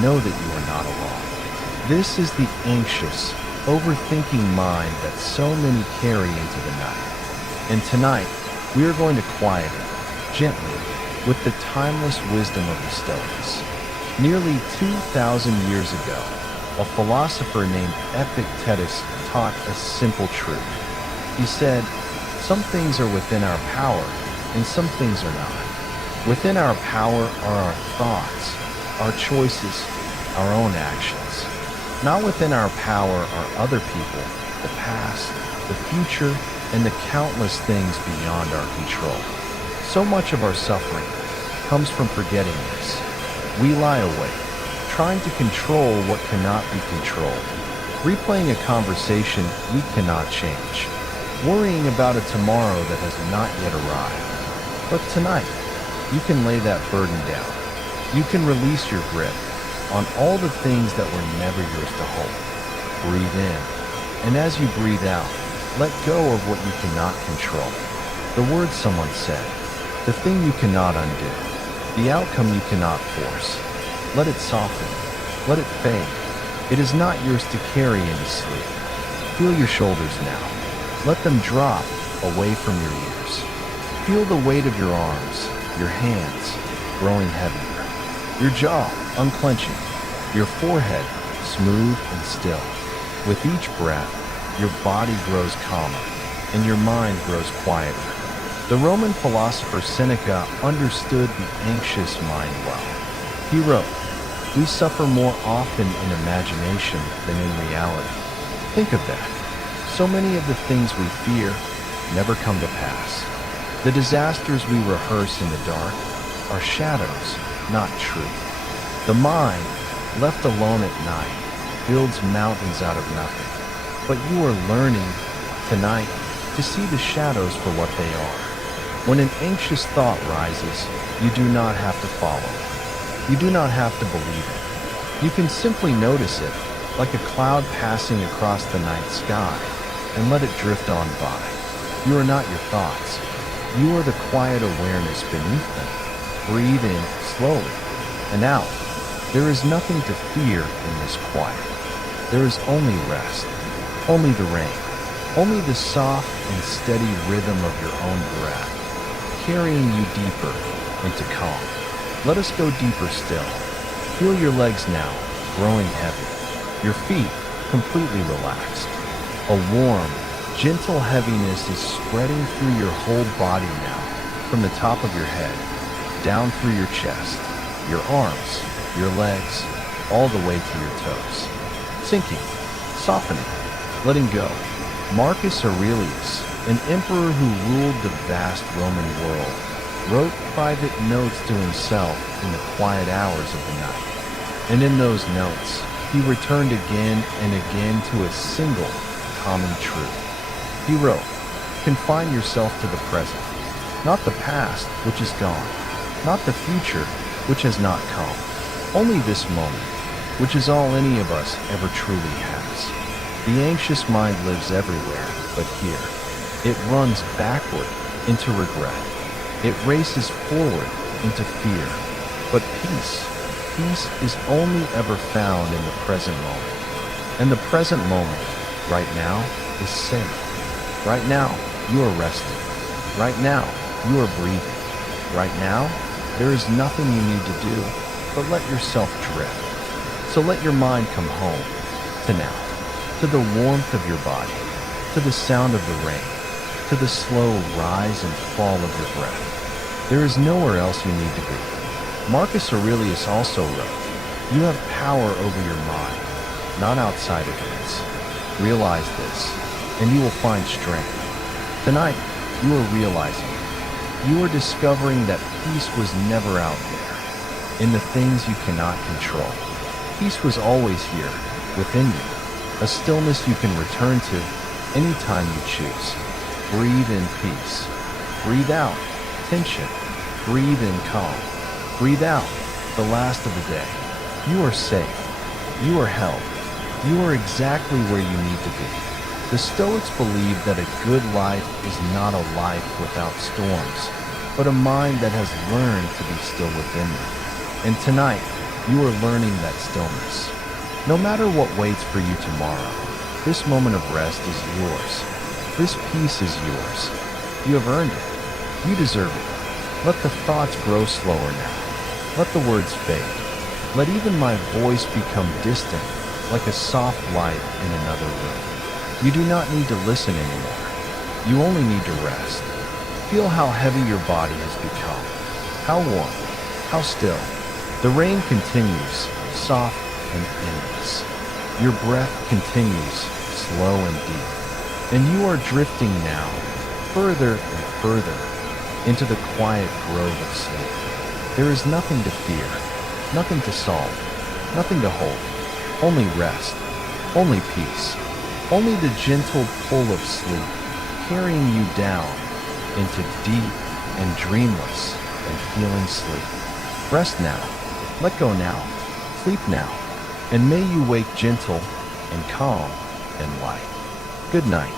know that you are not alone. This is the anxious, overthinking mind that so many carry into the night. And tonight, we are going to quiet it gently with the timeless wisdom of the Stoics. Nearly 2,000 years ago, a philosopher named Epictetus taught a simple truth. He said, "Some things are within our power, and some things are not. Within our power are our thoughts, our choices, our own actions. Not within our power are other people, the past, the future, and the countless things beyond our control." So much of our suffering comes from forgetting this. We lie awake, trying to control what cannot be controlled, replaying a conversation we cannot change, worrying about a tomorrow that has not yet arrived. But tonight, you can lay that burden down. You can release your grip on all the things that were never yours to hold. Breathe in, and as you breathe out, let go of what you cannot control. The words someone said, the thing you cannot undo, the outcome you cannot force. Let it soften, let it fade. It is not yours to carry into sleep. Feel your shoulders now. Let them drop away from your ears. Feel the weight of your arms, your hands growing heavier, your jaw unclenching, your forehead smooth and still. With each breath, your body grows calmer and your mind grows quieter. The Roman philosopher Seneca understood the anxious mind well. He wrote, "We suffer more often in imagination than in reality." Think of that. So many of the things we fear never come to pass. The disasters we rehearse in the dark are shadows, not truth. The mind, left alone at night, builds mountains out of nothing. But you are learning tonight to see the shadows for what they are. When an anxious thought rises, you do not have to follow it. You do not have to believe it. You can simply notice it, like a cloud passing across the night sky, and let it drift on by. You are not your thoughts. You are the quiet awareness beneath them. Breathe in slowly and out. There is nothing to fear in this quiet. There is only rest, only the rain, only the soft and steady rhythm of your own breath, carrying you deeper into calm. Let us go deeper still. Feel your legs now, growing heavy. Your feet completely relaxed. A warm, gentle heaviness is spreading through your whole body now, from the top of your head, down through your chest, your arms, your legs, all the way to your toes. Sinking, softening, letting go. Marcus Aurelius, an emperor who ruled the vast Roman world, wrote private notes to himself in the quiet hours of the night. And in those notes, he returned again and again to a single common truth. He wrote, "Confine yourself to the present, not the past, which is gone, not the future, which has not come. Only this moment, which is all any of us ever truly has." The anxious mind lives everywhere but here. It runs backward into regret. It races forward into fear. But peace is only ever found in the present moment. And the present moment, right now, is safe. Right now, you are resting. Right now, you are breathing. Right now, there is nothing you need to do but let yourself drift. So let your mind come home to now, to the warmth of your body, to the sound of the rain, to the slow rise and fall of your breath. There is nowhere else you need to be. Marcus Aurelius also wrote, "You have power over your mind, not outside events. Realize this, and you will find strength." Tonight, you are realizing it. You are discovering that peace was never out there, in the things you cannot control. Peace was always here, within you, a stillness you can return to anytime you choose. Breathe in peace. Breathe out tension. Breathe in calm. Breathe out the last of the day. You are safe. You are held. You are exactly where you need to be. The Stoics believe that a good life is not a life without storms, but a mind that has learned to be still within them. And tonight, you are learning that stillness. No matter what waits for you tomorrow, this moment of rest is yours. This peace is yours. You have earned it. You deserve it. Let the thoughts grow slower now. Let the words fade. Let even my voice become distant, like a soft light in another room. You do not need to listen anymore. You only need to rest. Feel how heavy your body has become. How warm. How still. The rain continues, soft and endless. Your breath continues, slow and deep. And you are drifting now, further and further, into the quiet grove of sleep. There is nothing to fear, nothing to solve, nothing to hold. Only rest, only peace, only the gentle pull of sleep, carrying you down into deep and dreamless and healing sleep. Rest now, let go now, sleep now, and may you wake gentle and calm and light. Good night.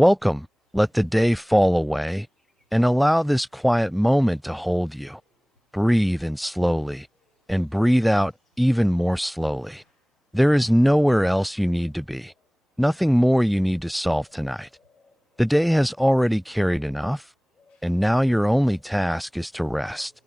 Welcome. Let the day fall away and allow this quiet moment to hold you. Breathe in slowly and breathe out even more slowly. There is nowhere else you need to be. Nothing more you need to solve tonight. The day has already carried enough, and now your only task is to rest.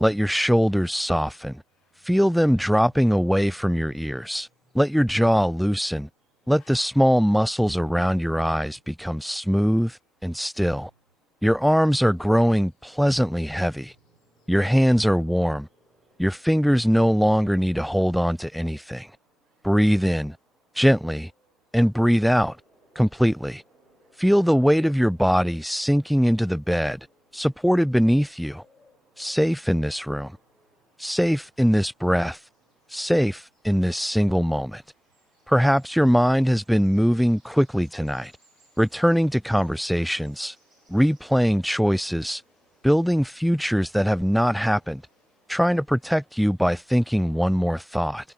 Let your shoulders soften. Feel them dropping away from your ears. Let your jaw loosen. Let the small muscles around your eyes become smooth and still. Your arms are growing pleasantly heavy. Your hands are warm. Your fingers no longer need to hold on to anything. Breathe in, gently, and breathe out, completely. Feel the weight of your body sinking into the bed, supported beneath you. Safe in this room. Safe in this breath. Safe in this single moment. Perhaps your mind has been moving quickly tonight, returning to conversations, replaying choices, building futures that have not happened, trying to protect you by thinking one more thought.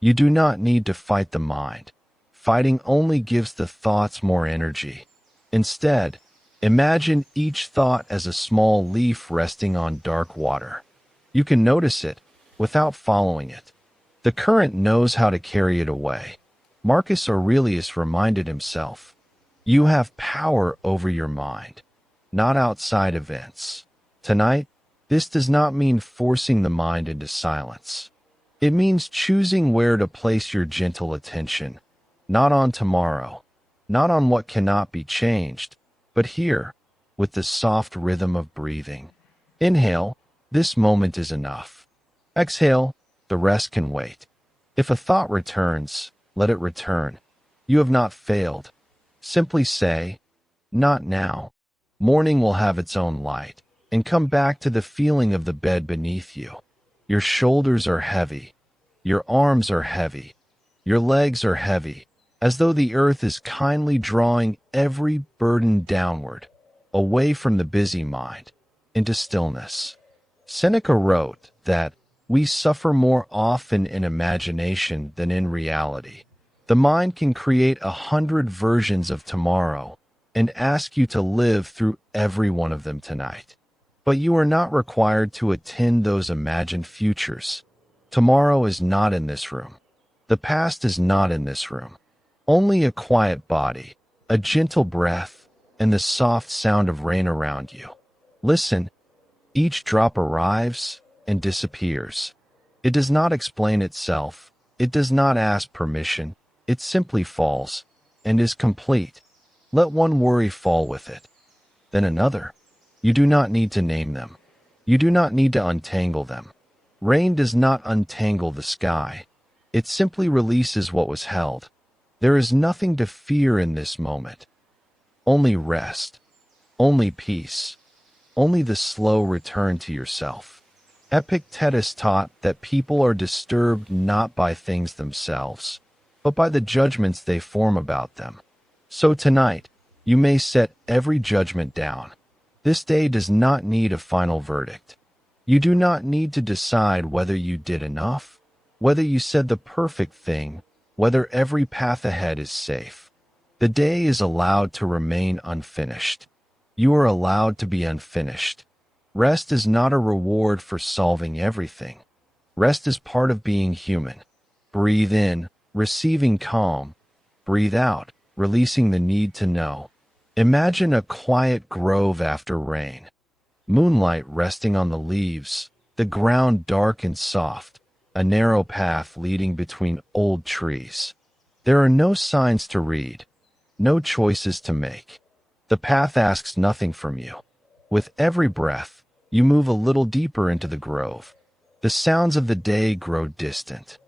You do not need to fight the mind. Fighting only gives the thoughts more energy. Instead, imagine each thought as a small leaf resting on dark water. You can notice it without following it. The current knows how to carry it away. Marcus Aurelius reminded himself, "You have power over your mind, not outside events." Tonight, this does not mean forcing the mind into silence. It means choosing where to place your gentle attention, not on tomorrow, not on what cannot be changed, but here, with the soft rhythm of breathing. Inhale, this moment is enough. Exhale, the rest can wait. If a thought returns, let it return. You have not failed. Simply say, "Not now." Morning will have its own light, and come back to the feeling of the bed beneath you. Your shoulders are heavy. Your arms are heavy. Your legs are heavy, as though the earth is kindly drawing every burden downward, away from the busy mind, into stillness. Seneca wrote that we suffer more often in imagination than in reality. The mind can create 100 versions of tomorrow and ask you to live through every one of them tonight. But you are not required to attend those imagined futures. Tomorrow is not in this room. The past is not in this room. Only a quiet body, a gentle breath, and the soft sound of rain around you. Listen, each drop arrives and disappears. It does not explain itself. It does not ask permission. It simply falls and is complete. Let one worry fall with it, then another. You do not need to name them. You do not need to untangle them. Rain does not untangle the sky. It simply releases what was held. There is nothing to fear in this moment. Only rest. Only peace. Only the slow return to yourself. Epictetus taught that people are disturbed not by things themselves, but by the judgments they form about them. So tonight, you may set every judgment down. This day does not need a final verdict. You do not need to decide whether you did enough, whether you said the perfect thing, whether every path ahead is safe. The day is allowed to remain unfinished. You are allowed to be unfinished. Rest is not a reward for solving everything. Rest is part of being human. Breathe in, receiving calm. Breathe out, releasing the need to know. Imagine a quiet grove after rain. Moonlight resting on the leaves, the ground dark and soft, a narrow path leading between old trees. There are no signs to read, no choices to make. The path asks nothing from you. With every breath, you move a little deeper into the grove. The sounds of the day grow distant.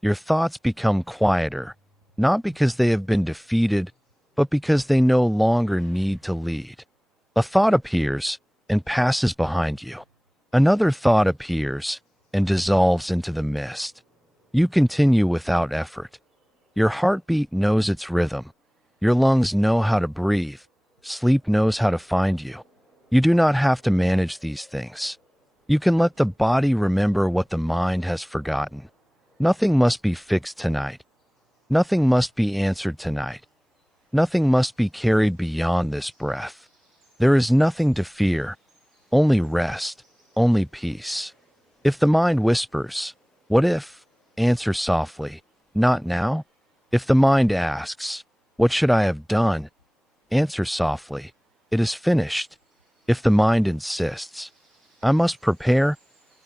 Your thoughts become quieter, not because they have been defeated, but because they no longer need to lead. A thought appears and passes behind you. Another thought appears and dissolves into the mist. You continue without effort. Your heartbeat knows its rhythm. Your lungs know how to breathe. Sleep knows how to find you. You do not have to manage these things. You can let the body remember what the mind has forgotten. Nothing must be fixed tonight. Nothing must be answered tonight. Nothing must be carried beyond this breath. There is nothing to fear, only rest, only peace. If the mind whispers, "What if?" answer softly, "Not now." If the mind asks, "What should I have done?" answer softly, "It is finished." If the mind insists, "I must prepare,"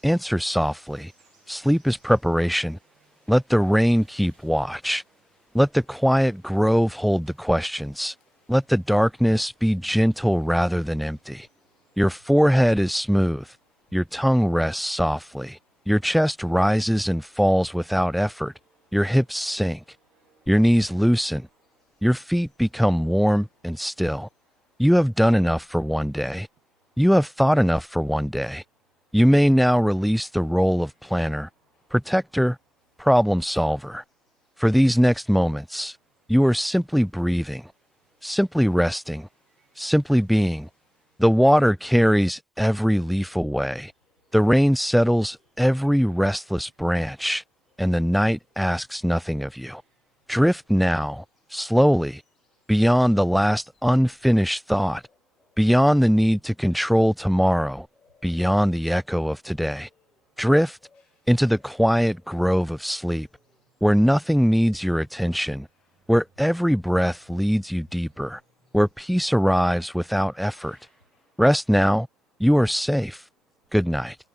answer softly, "Sleep is preparation." Let the rain keep watch. Let the quiet grove hold the questions. Let the darkness be gentle rather than empty. Your forehead is smooth. Your tongue rests softly. Your chest rises and falls without effort. Your hips sink. Your knees loosen. Your feet become warm and still. You have done enough for one day. You have thought enough for one day. You may now release the role of planner, protector, problem solver. For these next moments, you are simply breathing, simply resting, simply being. The water carries every leaf away. The rain settles every restless branch, and the night asks nothing of you. Drift now, slowly, beyond the last unfinished thought, beyond the need to control tomorrow, beyond the echo of today. Drift into the quiet grove of sleep, where nothing needs your attention, where every breath leads you deeper, where peace arrives without effort. Rest now, you are safe. Good night.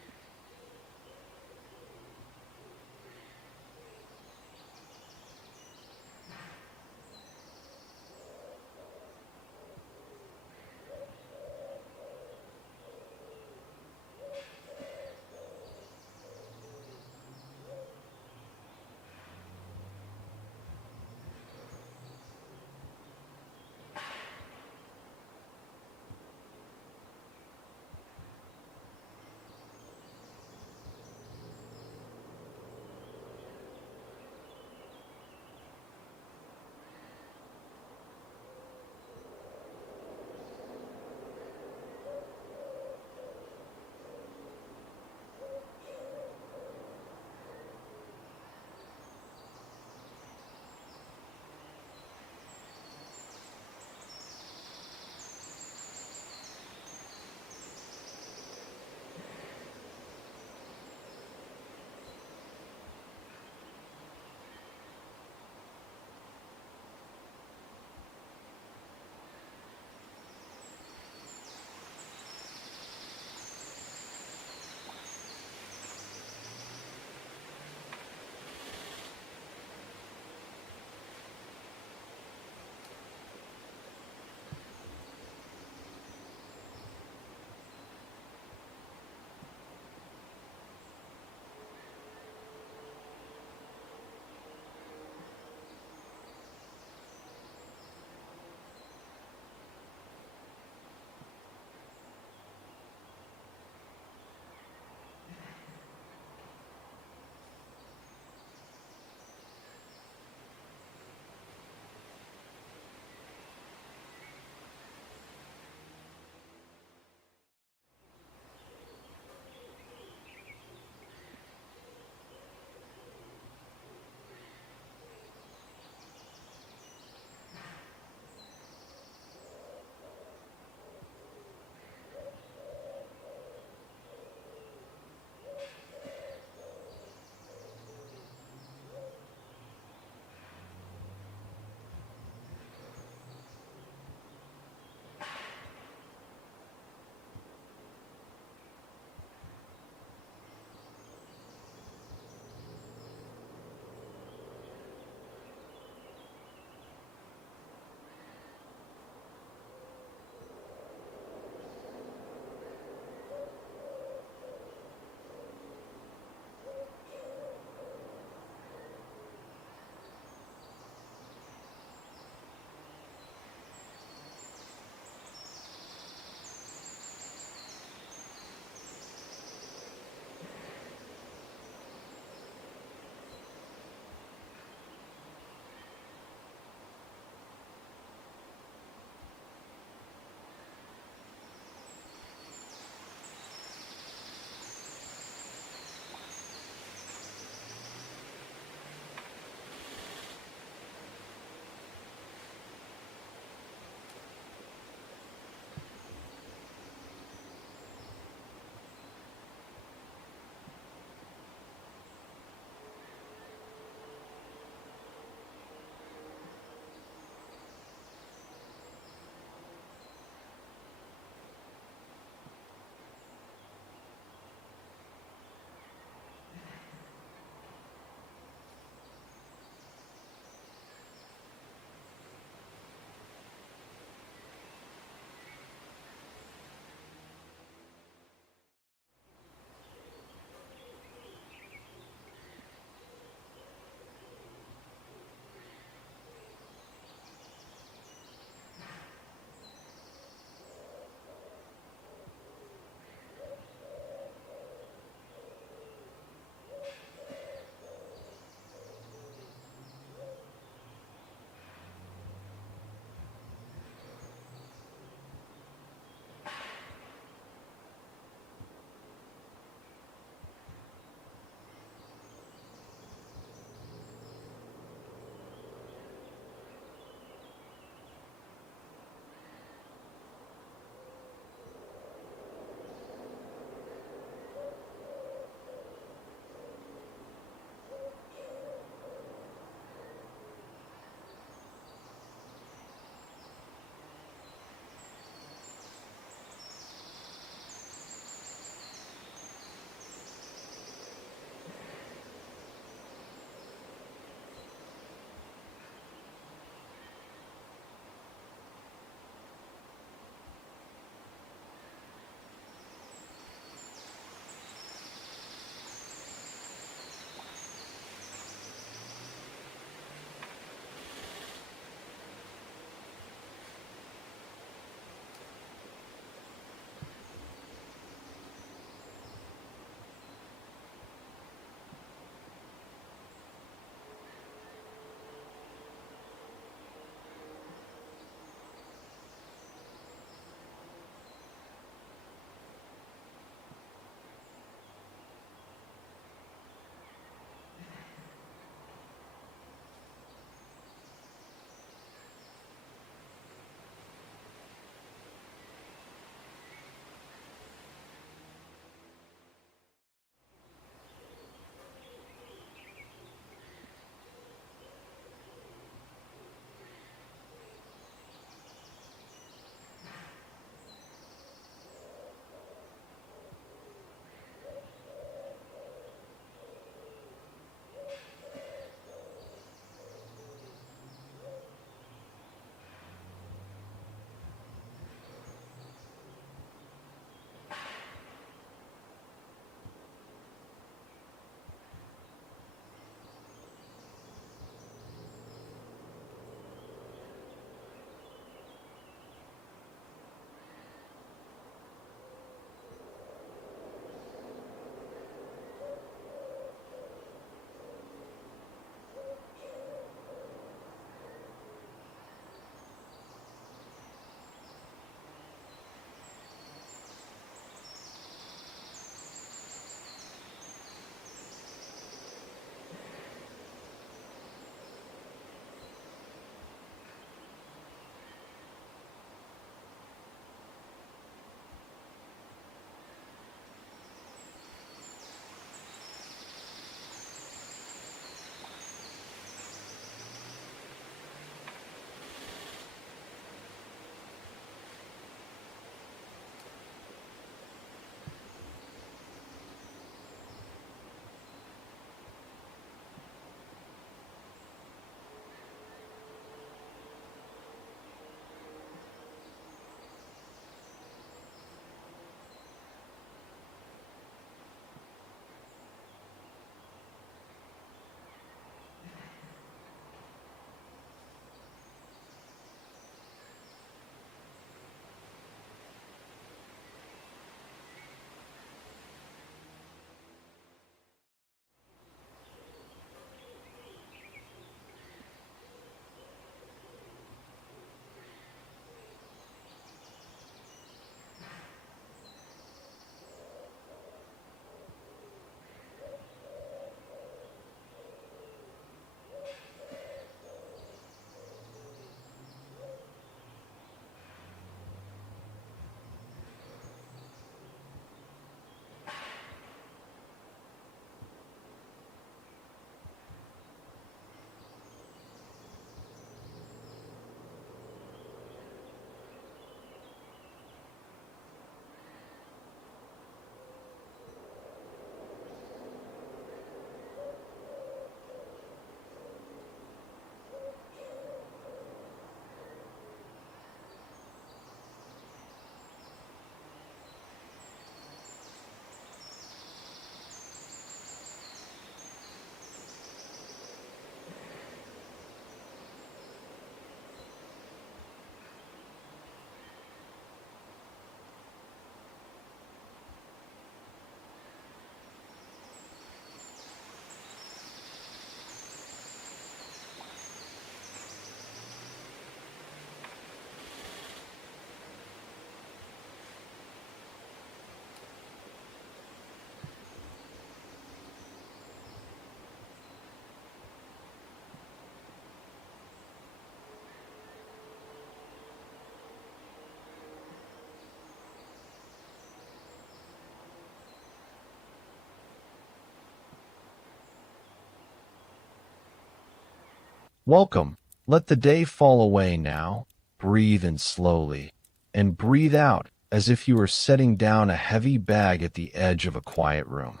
Welcome. Let the day fall away now. Breathe in slowly, and breathe out as if you were setting down a heavy bag at the edge of a quiet room.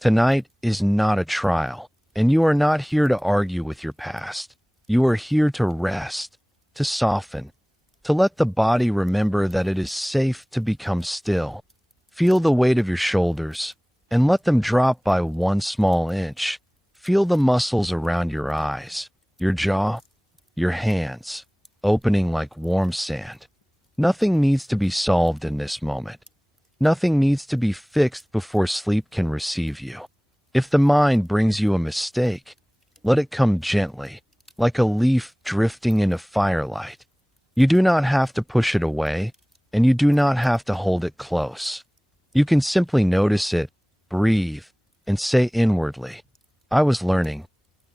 Tonight is not a trial, and you are not here to argue with your past. You are here to rest, to soften, to let the body remember that it is safe to become still. Feel the weight of your shoulders, and let them drop by 1 small inch. Feel the muscles around your eyes, your jaw, your hands, opening like warm sand. Nothing needs to be solved in this moment. Nothing needs to be fixed before sleep can receive you. If the mind brings you a mistake, let it come gently, like a leaf drifting into firelight. You do not have to push it away, and you do not have to hold it close. You can simply notice it, breathe, and say inwardly, I was learning.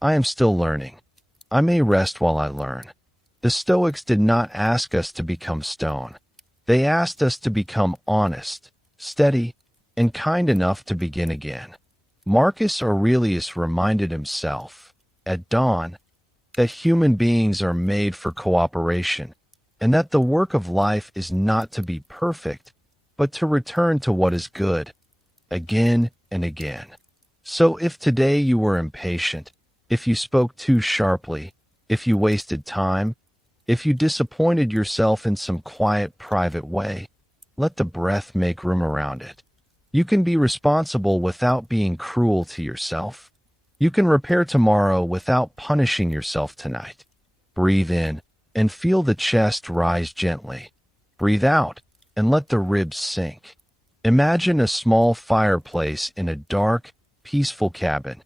I am still learning. I may rest while I learn. The Stoics did not ask us to become stone. They asked us to become honest, steady, and kind enough to begin again. Marcus Aurelius reminded himself, at dawn, that human beings are made for cooperation, and that the work of life is not to be perfect, but to return to what is good, again and again. So if today you were impatient, if you spoke too sharply, if you wasted time, if you disappointed yourself in some quiet, private way, let the breath make room around it. You can be responsible without being cruel to yourself. You can repair tomorrow without punishing yourself tonight. Breathe in and feel the chest rise gently. Breathe out and let the ribs sink. Imagine a small fireplace in a dark, peaceful cabin,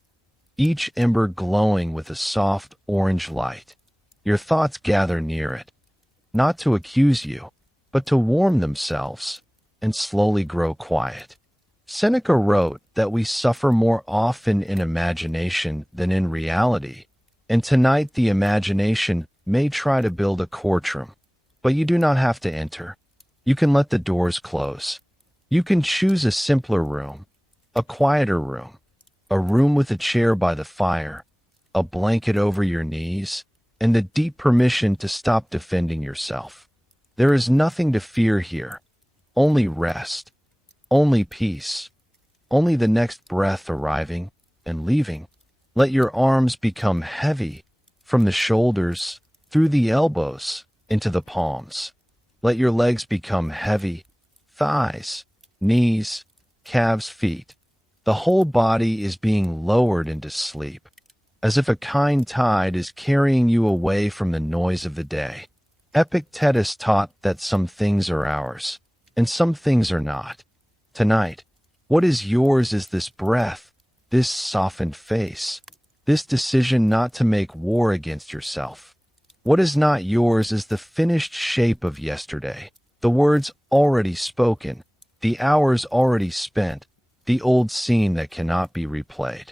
each ember glowing with a soft orange light. Your thoughts gather near it, not to accuse you, but to warm themselves and slowly grow quiet. Seneca wrote that we suffer more often in imagination than in reality, and tonight the imagination may try to build a courtroom, but you do not have to enter. You can let the doors close. You can choose a simpler room, a quieter room, a room with a chair by the fire, a blanket over your knees, and the deep permission to stop defending yourself. There is nothing to fear here, only rest, only peace, only the next breath arriving and leaving. Let your arms become heavy from the shoulders, through the elbows, into the palms. Let your legs become heavy, thighs, knees, calves, feet. The whole body is being lowered into sleep, as if a kind tide is carrying you away from the noise of the day. Epictetus taught that some things are ours, and some things are not. Tonight, what is yours is this breath, this softened face, this decision not to make war against yourself. What is not yours is the finished shape of yesterday, the words already spoken, the hours already spent, the old scene that cannot be replayed.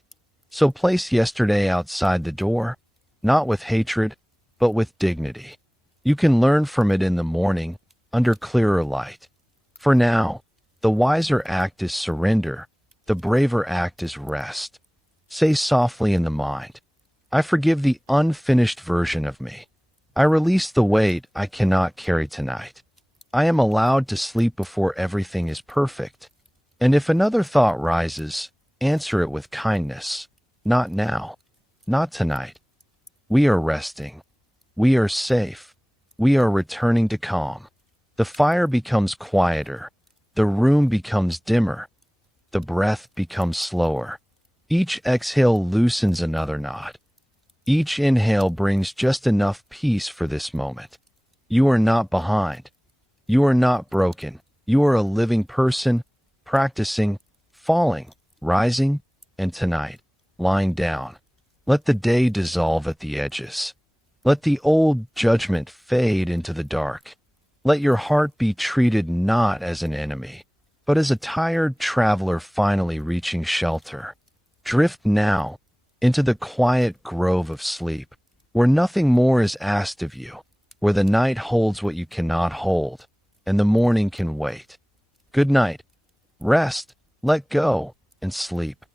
So place yesterday outside the door, not with hatred, but with dignity. You can learn from it in the morning, under clearer light. For now, the wiser act is surrender, the braver act is rest. Say softly in the mind, I forgive the unfinished version of me. I release the weight I cannot carry tonight. I am allowed to sleep before everything is perfect. And if another thought rises, answer it with kindness. Not now. Not tonight. We are resting. We are safe. We are returning to calm. The fire becomes quieter. The room becomes dimmer. The breath becomes slower. Each exhale loosens another knot. Each inhale brings just enough peace for this moment. You are not behind. You are not broken. You are a living person, practicing, falling, rising, and tonight, lying down. Let the day dissolve at the edges. Let the old judgment fade into the dark. Let your heart be treated not as an enemy, but as a tired traveler finally reaching shelter. Drift now into the quiet grove of sleep, where nothing more is asked of you, where the night holds what you cannot hold, and the morning can wait. Good night. Rest, let go, and sleep.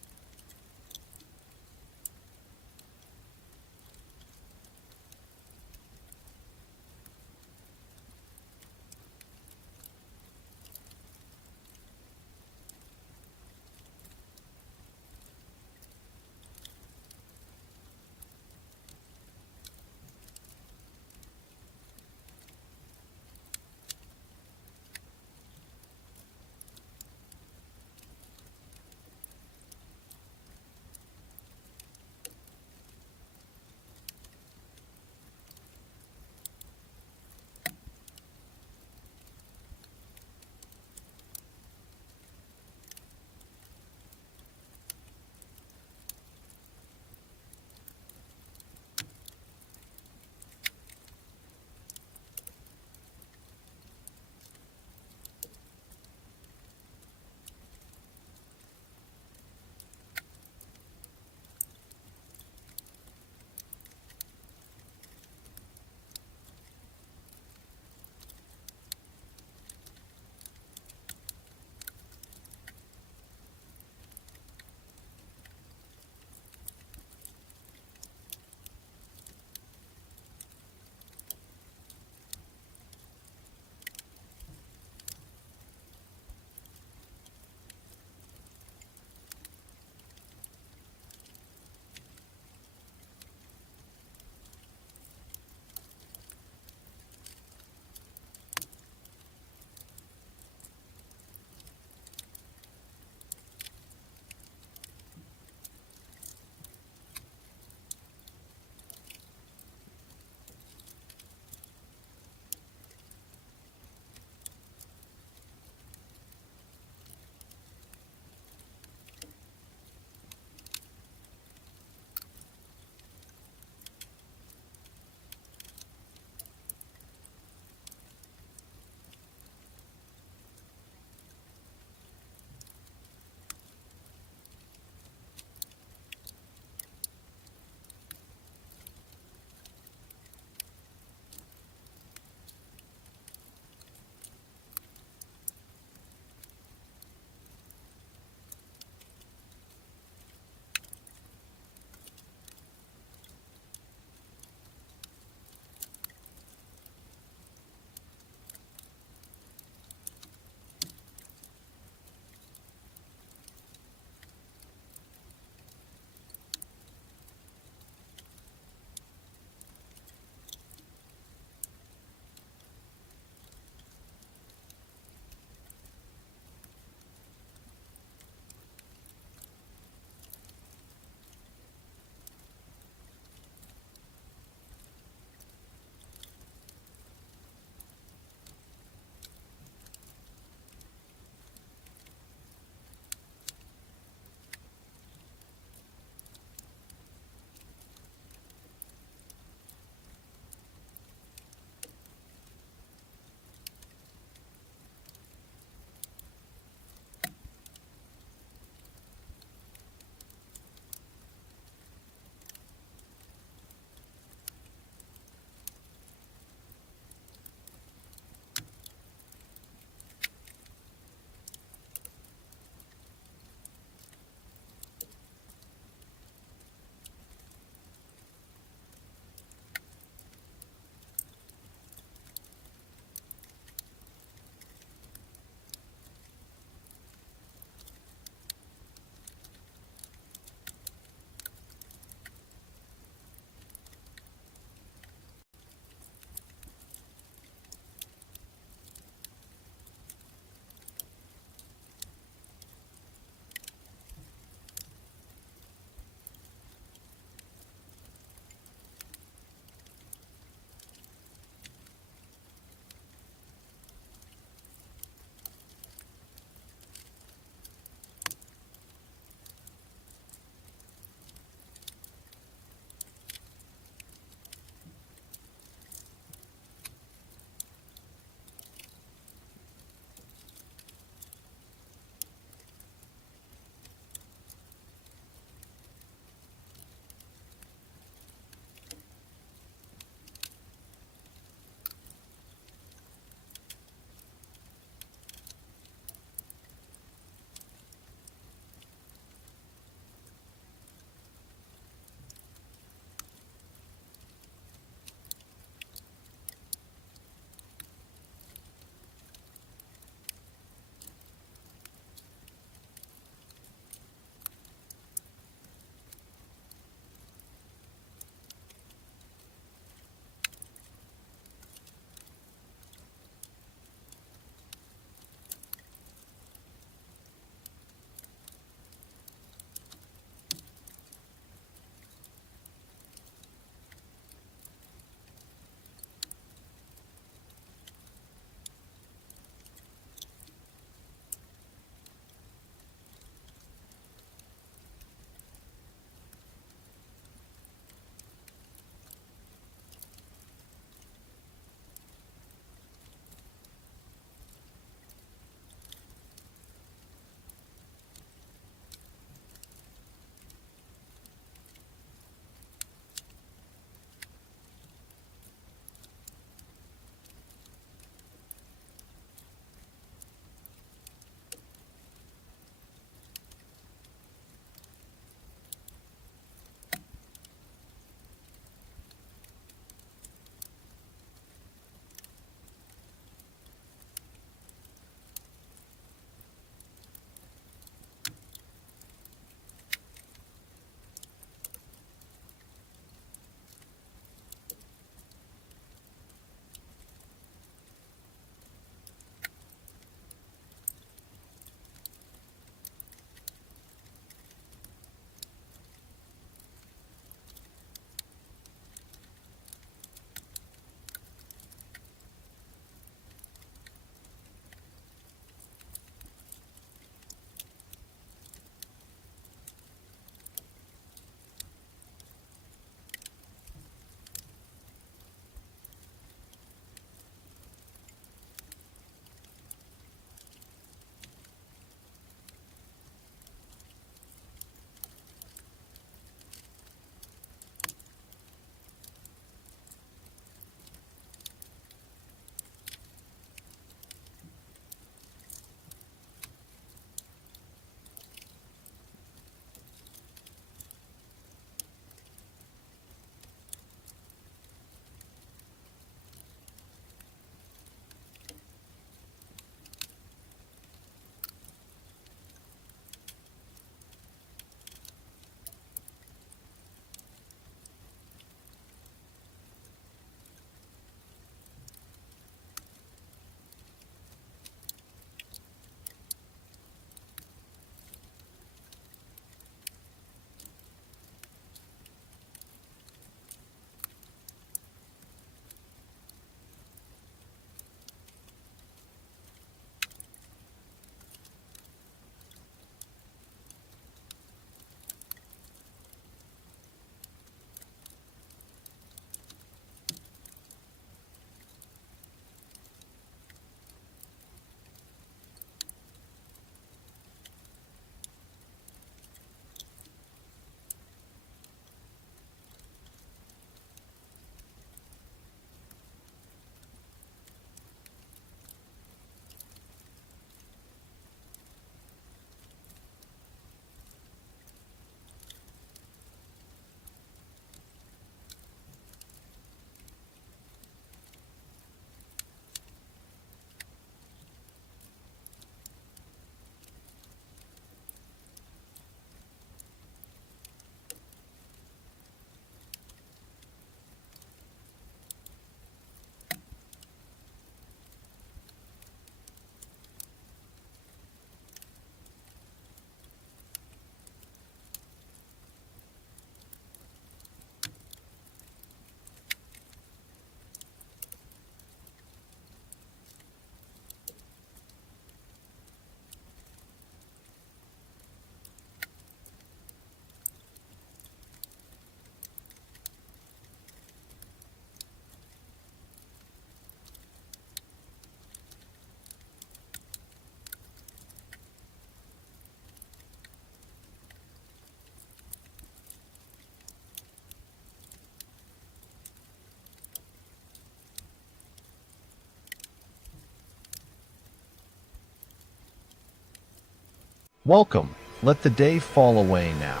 Welcome. Let the day fall away now,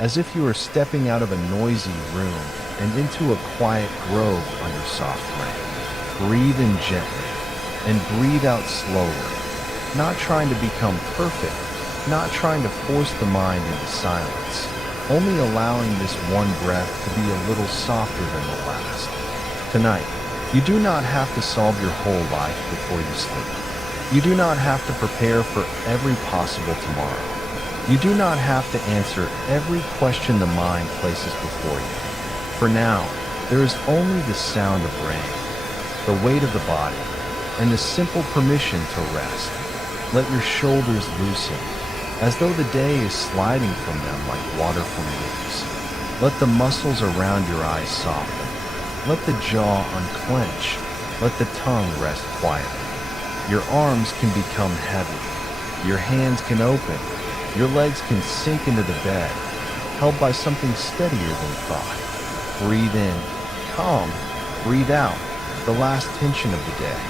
as if you are stepping out of a noisy room and into a quiet grove under soft rain. Breathe in gently and breathe out slowly, not trying to become perfect, not trying to force the mind into silence, only allowing this one breath to be a little softer than the last. Tonight, you do not have to solve your whole life before you sleep. You do not have to prepare for every possible tomorrow. You do not have to answer every question the mind places before you. For now, there is only the sound of rain, the weight of the body, and the simple permission to rest. Let your shoulders loosen, as though the day is sliding from them like water from leaves. Let the muscles around your eyes soften. Let the jaw unclench. Let the tongue rest quietly. Your arms can become heavy. Your hands can open. Your legs can sink into the bed, held by something steadier than thought. Breathe in, calm. Breathe out, the last tension of the day.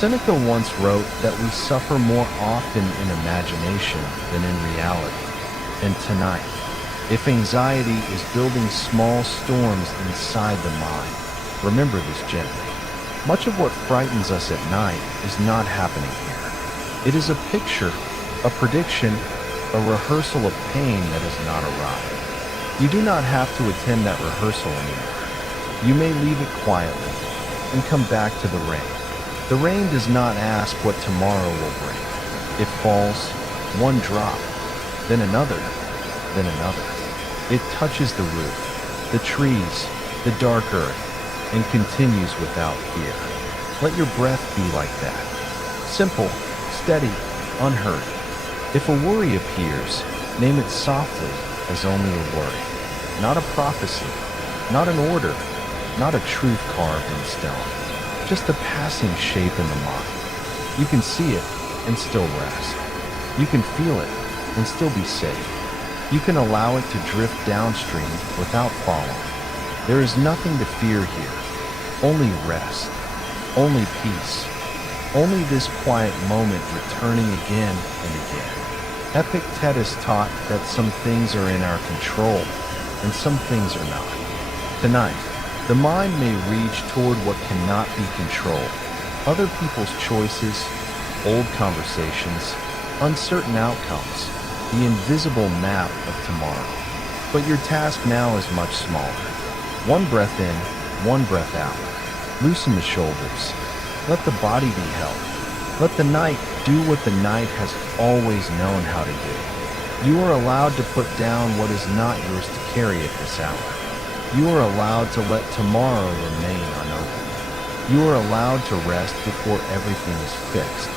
Seneca once wrote that we suffer more often in imagination than in reality. And tonight, if anxiety is building small storms inside the mind, remember this gently. Much of what frightens us at night is not happening here. It is a picture, a prediction, a rehearsal of pain that has not arrived. You do not have to attend that rehearsal anymore. You may leave it quietly and come back to the rain. The rain does not ask what tomorrow will bring. It falls, one drop, then another, then another. It touches the roof, the trees, the dark earth, and continues without fear. Let your breath be like that. Simple, steady, unhurried. If a worry appears, name it softly as only a worry. Not a prophecy, not an order, not a truth carved in stone. Just a passing shape in the mind. You can see it and still rest. You can feel it and still be safe. You can allow it to drift downstream without following. There is nothing to fear here. Only rest. Only peace. Only this quiet moment returning again and again. Epictetus taught that some things are in our control and some things are not. Tonight, the mind may reach toward what cannot be controlled. Other people's choices, old conversations, uncertain outcomes, the invisible map of tomorrow. But your task now is much smaller. One breath in, one breath out. Loosen the shoulders. Let the body be held. Let the night do what the night has always known how to do. You are allowed to put down what is not yours to carry at this hour. You are allowed to let tomorrow remain unopened. You are allowed to rest before everything is fixed.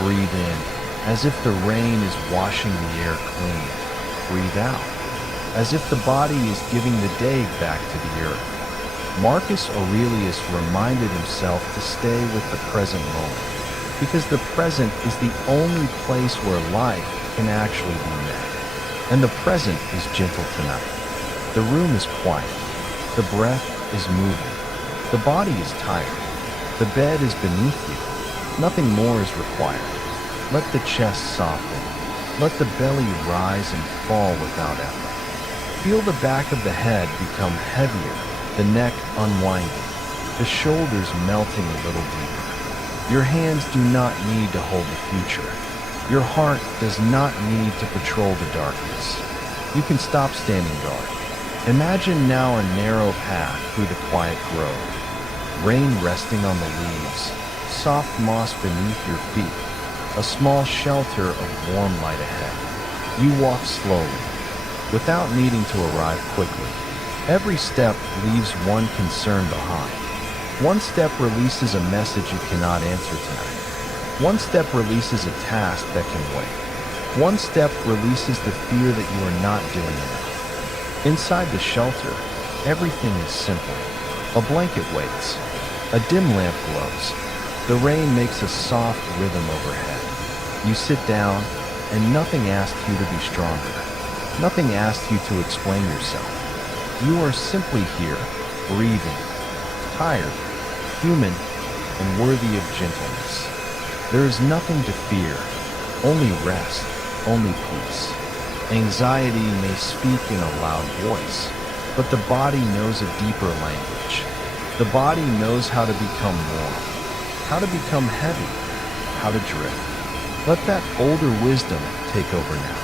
Breathe in, as if the rain is washing the air clean. Breathe out, as if the body is giving the day back to the earth. Marcus Aurelius reminded himself to stay with the present moment, because the present is the only place where life can actually be met. And the present is gentle tonight. The room is quiet. The breath is moving. The body is tired. The bed is beneath you. Nothing more is required. Let the chest soften. Let the belly rise and fall without effort. Feel the back of the head become heavier, the neck unwinding, the shoulders melting a little deeper. Your hands do not need to hold the future. Your heart does not need to patrol the darkness. You can stop standing guard. Imagine now a narrow path through the quiet grove. Rain resting on the leaves, soft moss beneath your feet, a small shelter of warm light ahead. You walk slowly, without needing to arrive quickly. Every step leaves one concern behind. One step releases a message you cannot answer tonight. One step releases a task that can wait. One step releases the fear that you are not doing enough. Inside the shelter, everything is simple. A blanket waits. A dim lamp glows. The rain makes a soft rhythm overhead. You sit down, and nothing asks you to be stronger. Nothing asks you to explain yourself. You are simply here, breathing, tired, human, and worthy of gentleness. There is nothing to fear, only rest, only peace. Anxiety may speak in a loud voice, but the body knows a deeper language. The body knows how to become warm, how to become heavy, how to drift. Let that older wisdom take over now.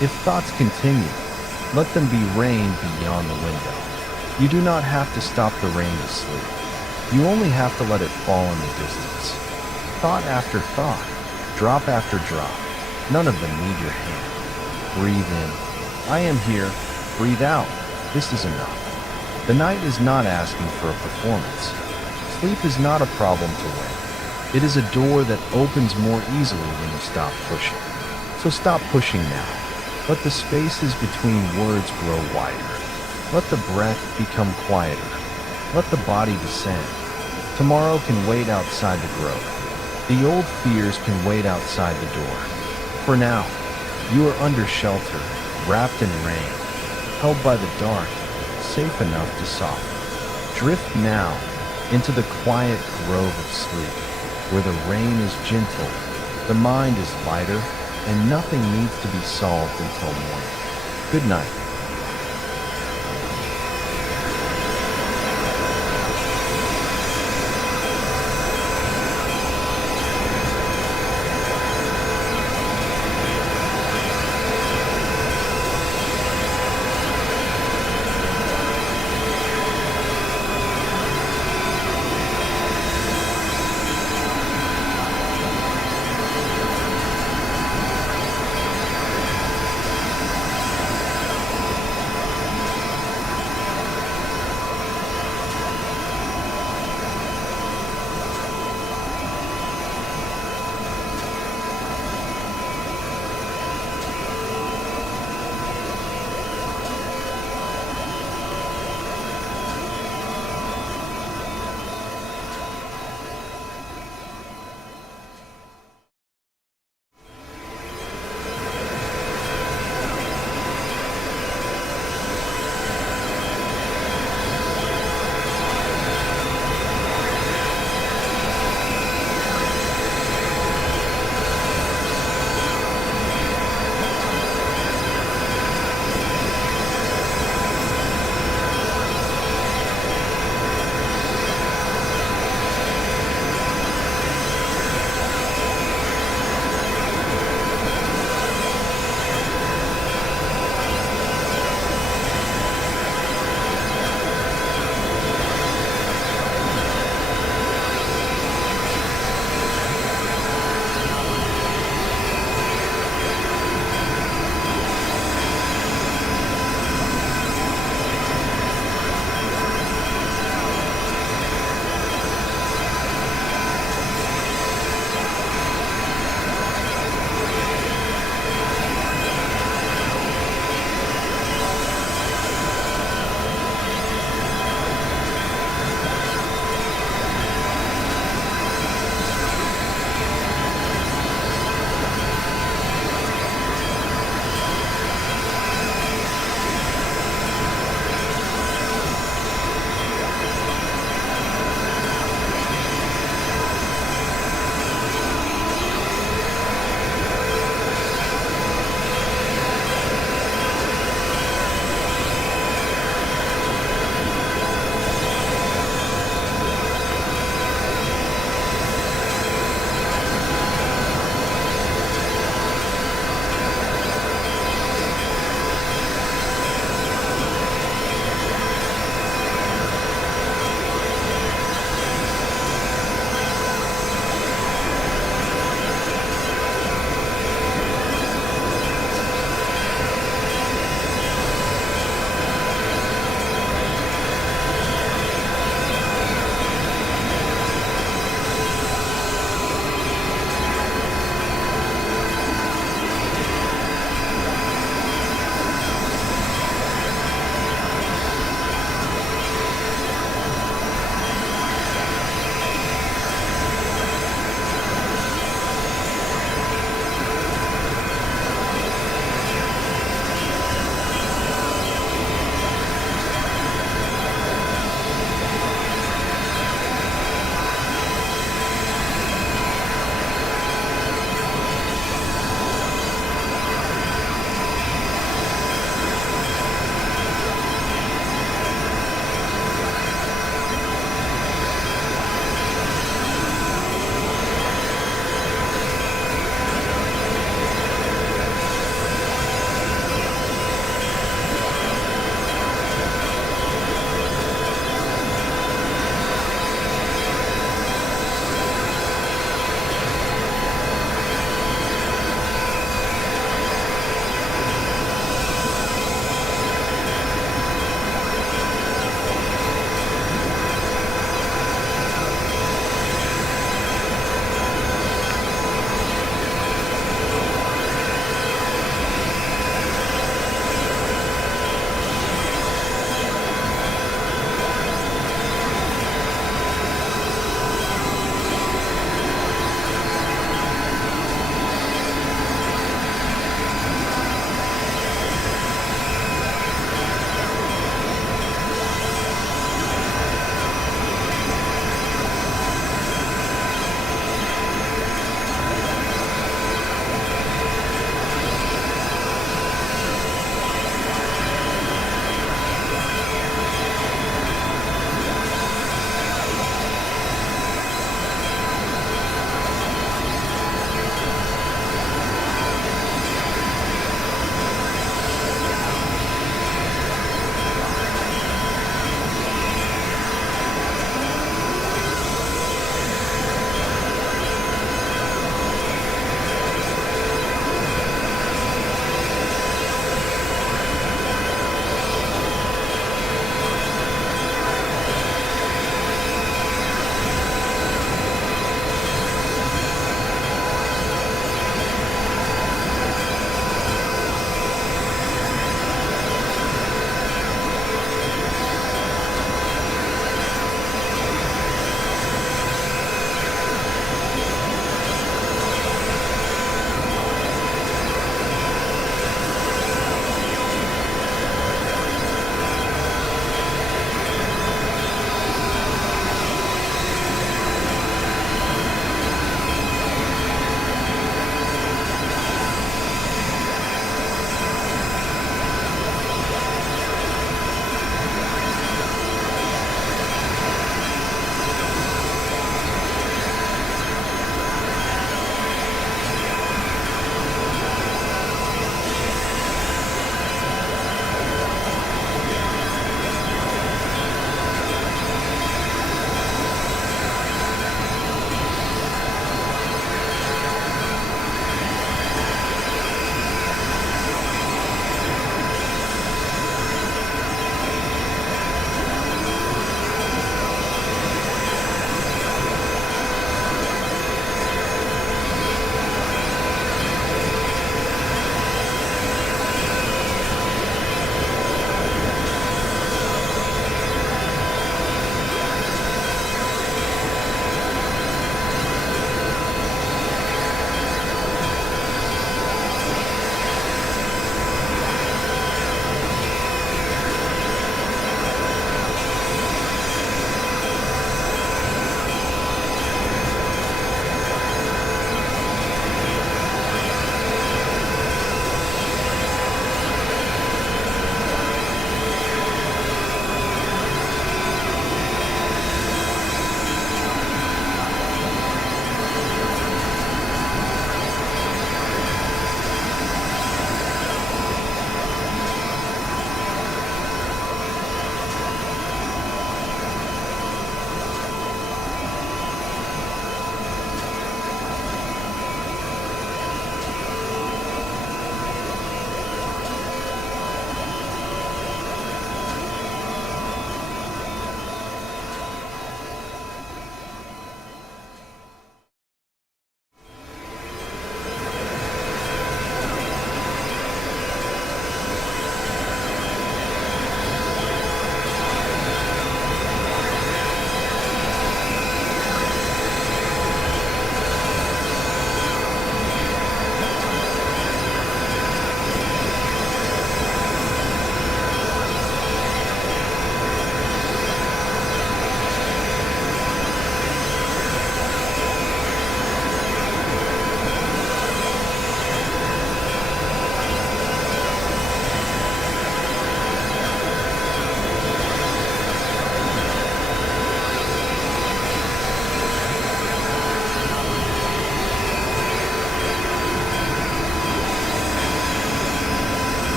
If thoughts continue, let them be rain beyond the window. You do not have to stop the rain to sleep. You only have to let it fall in the distance. Thought after thought, drop after drop, none of them need your hand. Breathe in. I am here. Breathe out. This is enough. The night is not asking for a performance. Sleep is not a problem to win. It is a door that opens more easily when you stop pushing. So stop pushing now. Let the spaces between words grow wider. Let the breath become quieter. Let the body descend. Tomorrow can wait outside the grove. The old fears can wait outside the door. For now, you are under shelter, wrapped in rain, held by the dark, safe enough to soften. Drift now into the quiet grove of sleep, where the rain is gentle, the mind is lighter, and nothing needs to be solved until morning. Good night.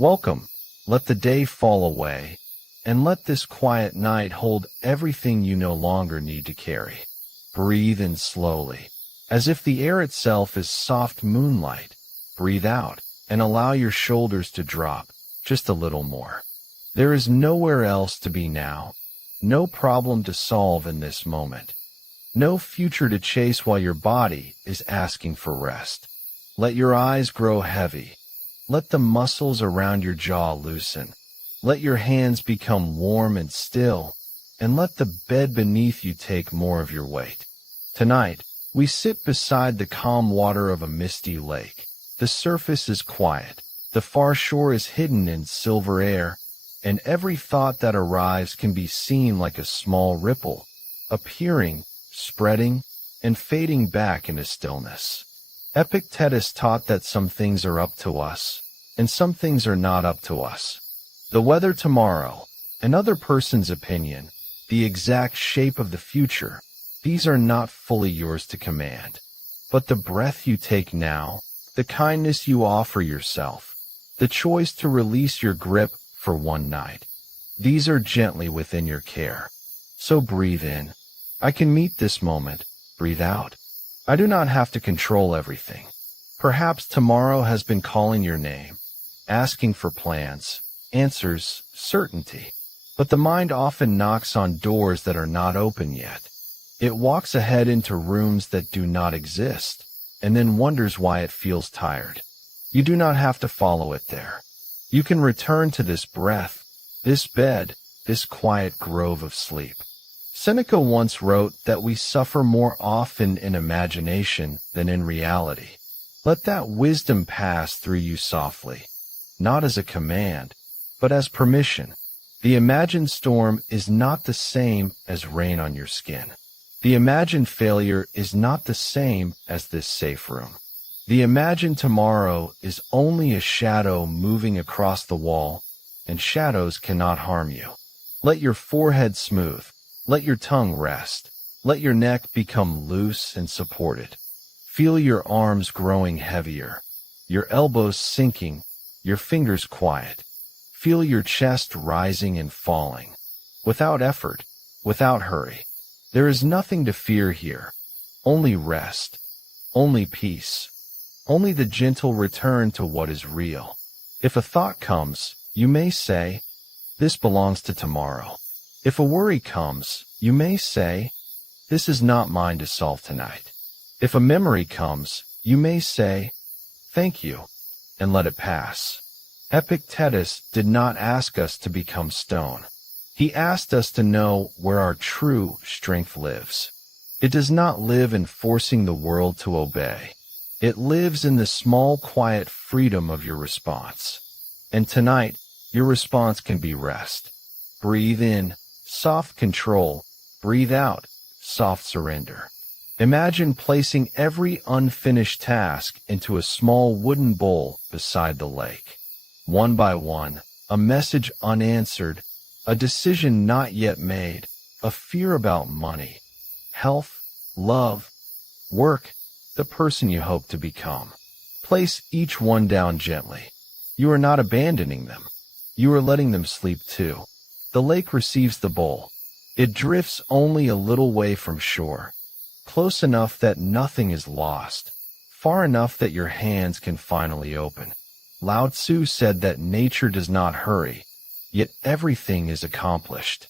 Welcome. Let the day fall away, and let this quiet night hold everything you no longer need to carry. Breathe in slowly, as if the air itself is soft moonlight. Breathe out, and allow your shoulders to drop just a little more. There is nowhere else to be now, no problem to solve in this moment, no future to chase while your body is asking for rest. Let your eyes grow heavy. Let the muscles around your jaw loosen. Let your hands become warm and still, and let the bed beneath you take more of your weight. Tonight, we sit beside the calm water of a misty lake. The surface is quiet. The far shore is hidden in silver air, and every thought that arrives can be seen like a small ripple, appearing, spreading, and fading back into stillness. Epictetus taught that some things are up to us, and some things are not up to us. The weather tomorrow, another person's opinion, the exact shape of the future, these are not fully yours to command. But the breath you take now, the kindness you offer yourself, the choice to release your grip for one night, these are gently within your care. So breathe in. I can meet this moment. Breathe out. I do not have to control everything. Perhaps tomorrow has been calling your name, asking for plans, answers, certainty. But the mind often knocks on doors that are not open yet. It walks ahead into rooms that do not exist, and then wonders why it feels tired. You do not have to follow it there. You can return to this breath, this bed, this quiet grove of sleep. Seneca once wrote that we suffer more often in imagination than in reality. Let that wisdom pass through you softly, not as a command, but as permission. The imagined storm is not the same as rain on your skin. The imagined failure is not the same as this safe room. The imagined tomorrow is only a shadow moving across the wall, and shadows cannot harm you. Let your forehead smooth. Let your tongue rest. Let your neck become loose and supported. Feel your arms growing heavier, your elbows sinking, your fingers quiet. Feel your chest rising and falling. Without effort, without hurry. There is nothing to fear here. Only rest. Only peace. Only the gentle return to what is real. If a thought comes, you may say, "This belongs to tomorrow." If a worry comes, you may say, "This is not mine to solve tonight." If a memory comes, you may say, "Thank you," and let it pass. Epictetus did not ask us to become stone. He asked us to know where our true strength lives. It does not live in forcing the world to obey. It lives in the small, quiet freedom of your response. And tonight, your response can be rest. Breathe in, soft control. Breathe out, soft surrender. Imagine placing every unfinished task into a small wooden bowl beside the lake. One by one, a message unanswered, a decision not yet made, a fear about money, health, love, work, the person you hope to become. Place each one down gently. You are not abandoning them. You are letting them sleep too. The lake receives the bowl. It drifts only a little way from shore, close enough that nothing is lost, far enough that your hands can finally open. Lao Tzu said that nature does not hurry, yet everything is accomplished.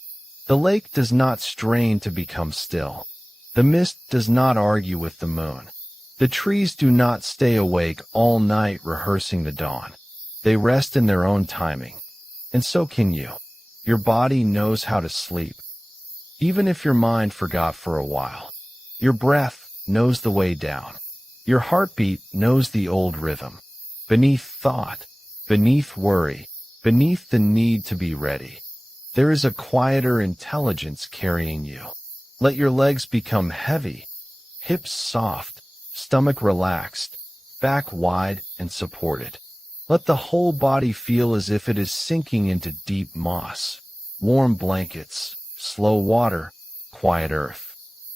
The lake does not strain to become still. The mist does not argue with the moon. The trees do not stay awake all night rehearsing the dawn. They rest in their own timing. And so can you. Your body knows how to sleep, even if your mind forgot for a while. Your breath knows the way down. Your heartbeat knows the old rhythm. Beneath thought, beneath worry, beneath the need to be ready, there is a quieter intelligence carrying you. Let your legs become heavy, hips soft, stomach relaxed, back wide and supported. Let the whole body feel as if it is sinking into deep moss, warm blankets, slow water, quiet earth.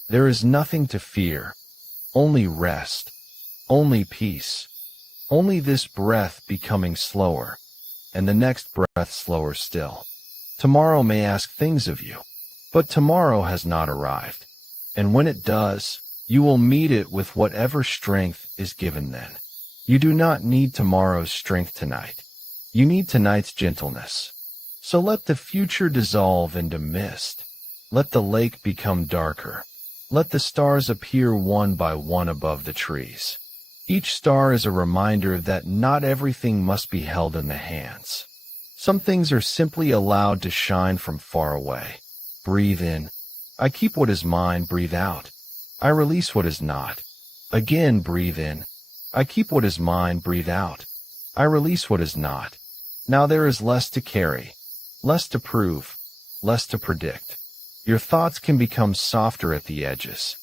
There is nothing to fear, only rest, only peace, only this breath becoming slower, and the next breath slower still. Tomorrow may ask things of you, but tomorrow has not arrived. And when it does, you will meet it with whatever strength is given then. You do not need tomorrow's strength tonight. You need tonight's gentleness. So let the future dissolve into mist. Let the lake become darker. Let the stars appear one by one above the trees. Each star is a reminder that not everything must be held in the hands. Some things are simply allowed to shine from far away. Breathe in. I keep what is mine. Breathe out. I release what is not. Again, breathe in. I keep what is mine. Breathe out. I release what is not. Now there is less to carry, less to prove, less to predict. Your thoughts can become softer at the edges.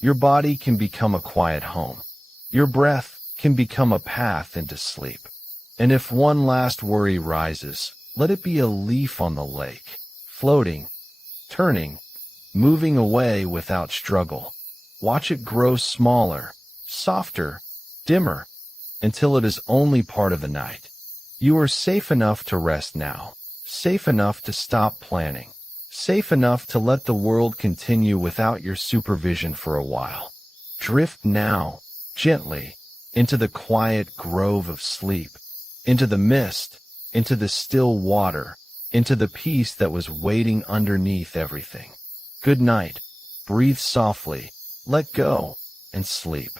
Your body can become a quiet home. Your breath can become a path into sleep. And if one last worry rises, let it be a leaf on the lake, floating, turning, moving away without struggle. Watch it grow smaller, softer, dimmer, until it is only part of the night. You are safe enough to rest now, safe enough to stop planning, safe enough to let the world continue without your supervision for a while. Drift now, gently, into the quiet grove of sleep, into the mist, into the still water, into the peace that was waiting underneath everything. Good night. Breathe softly, let go, and sleep.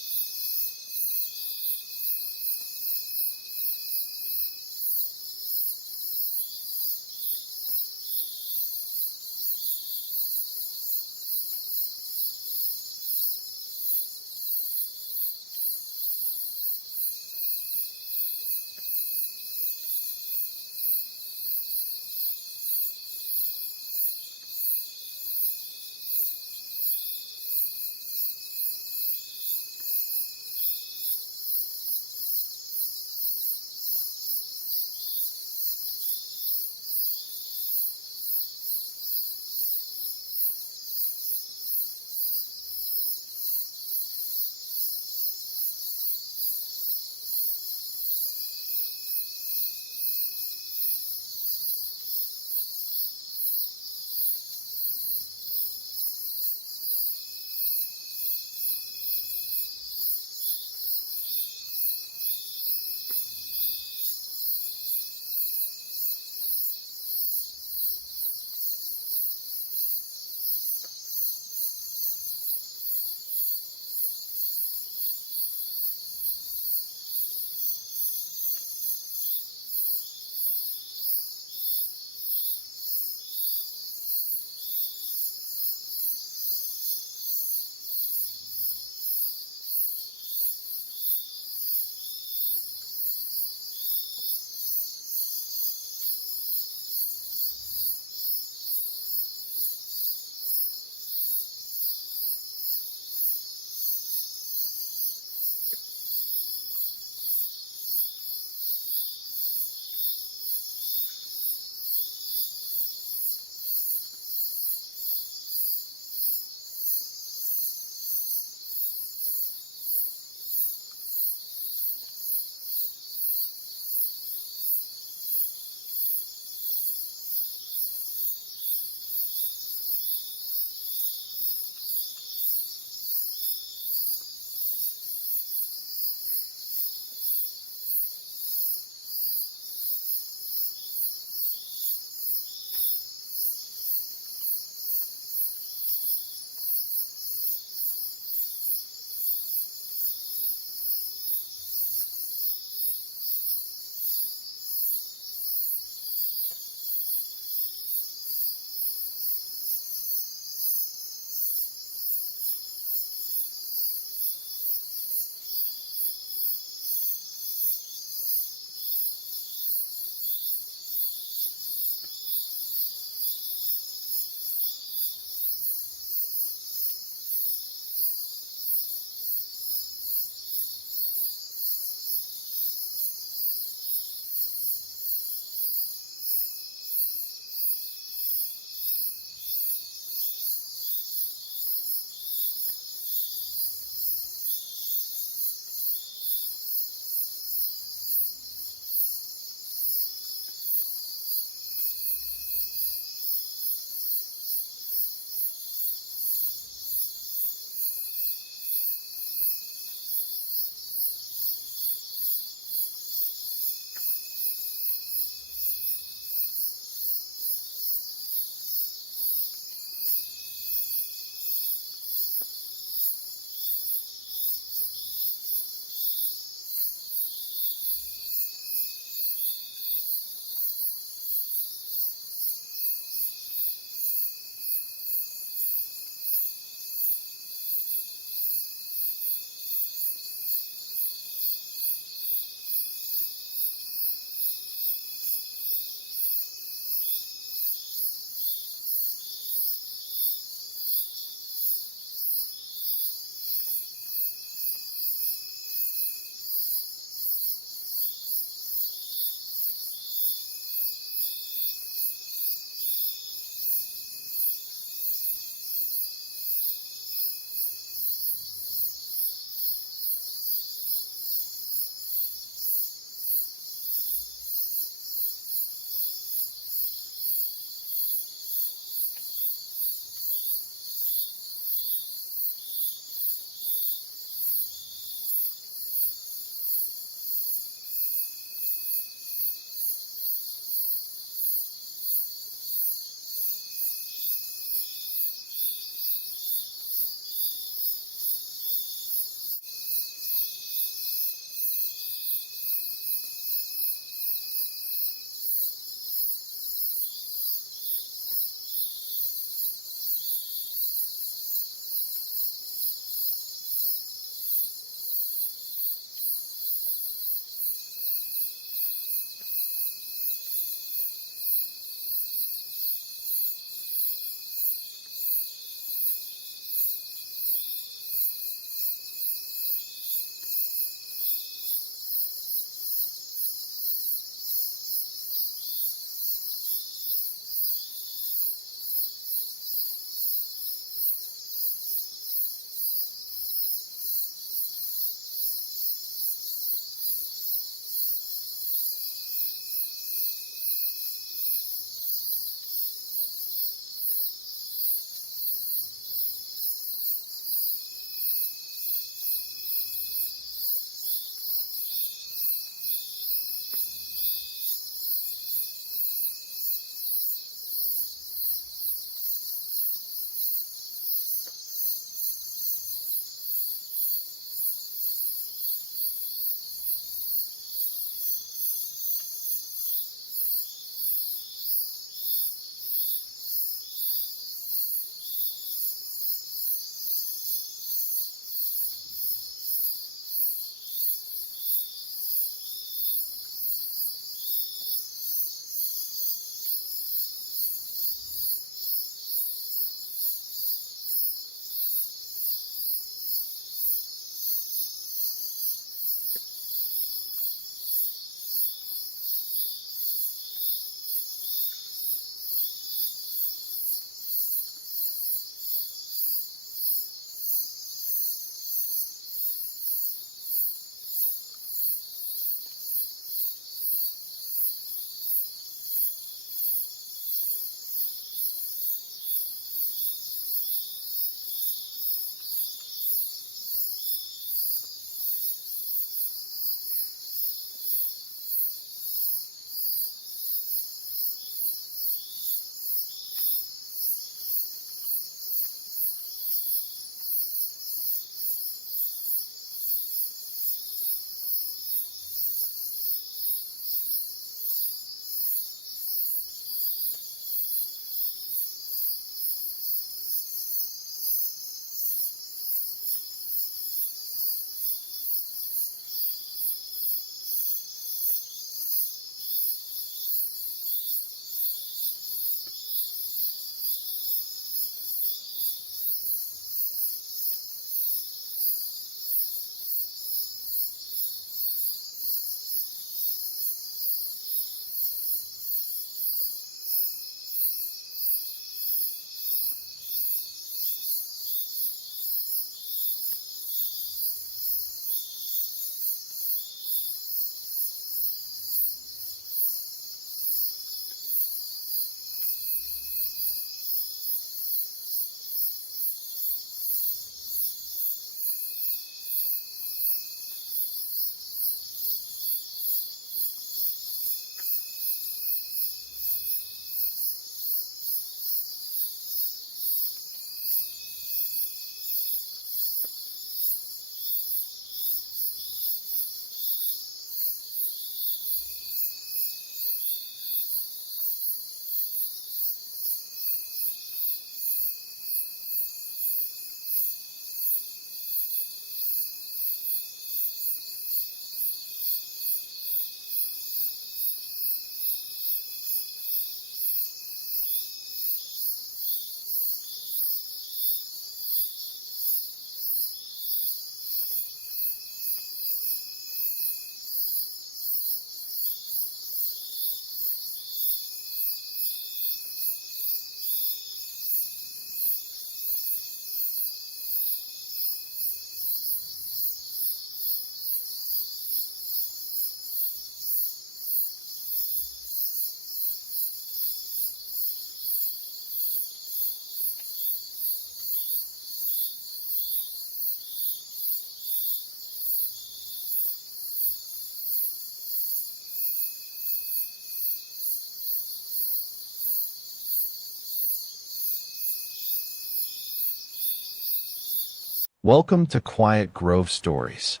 Welcome to Quiet Grove Stories.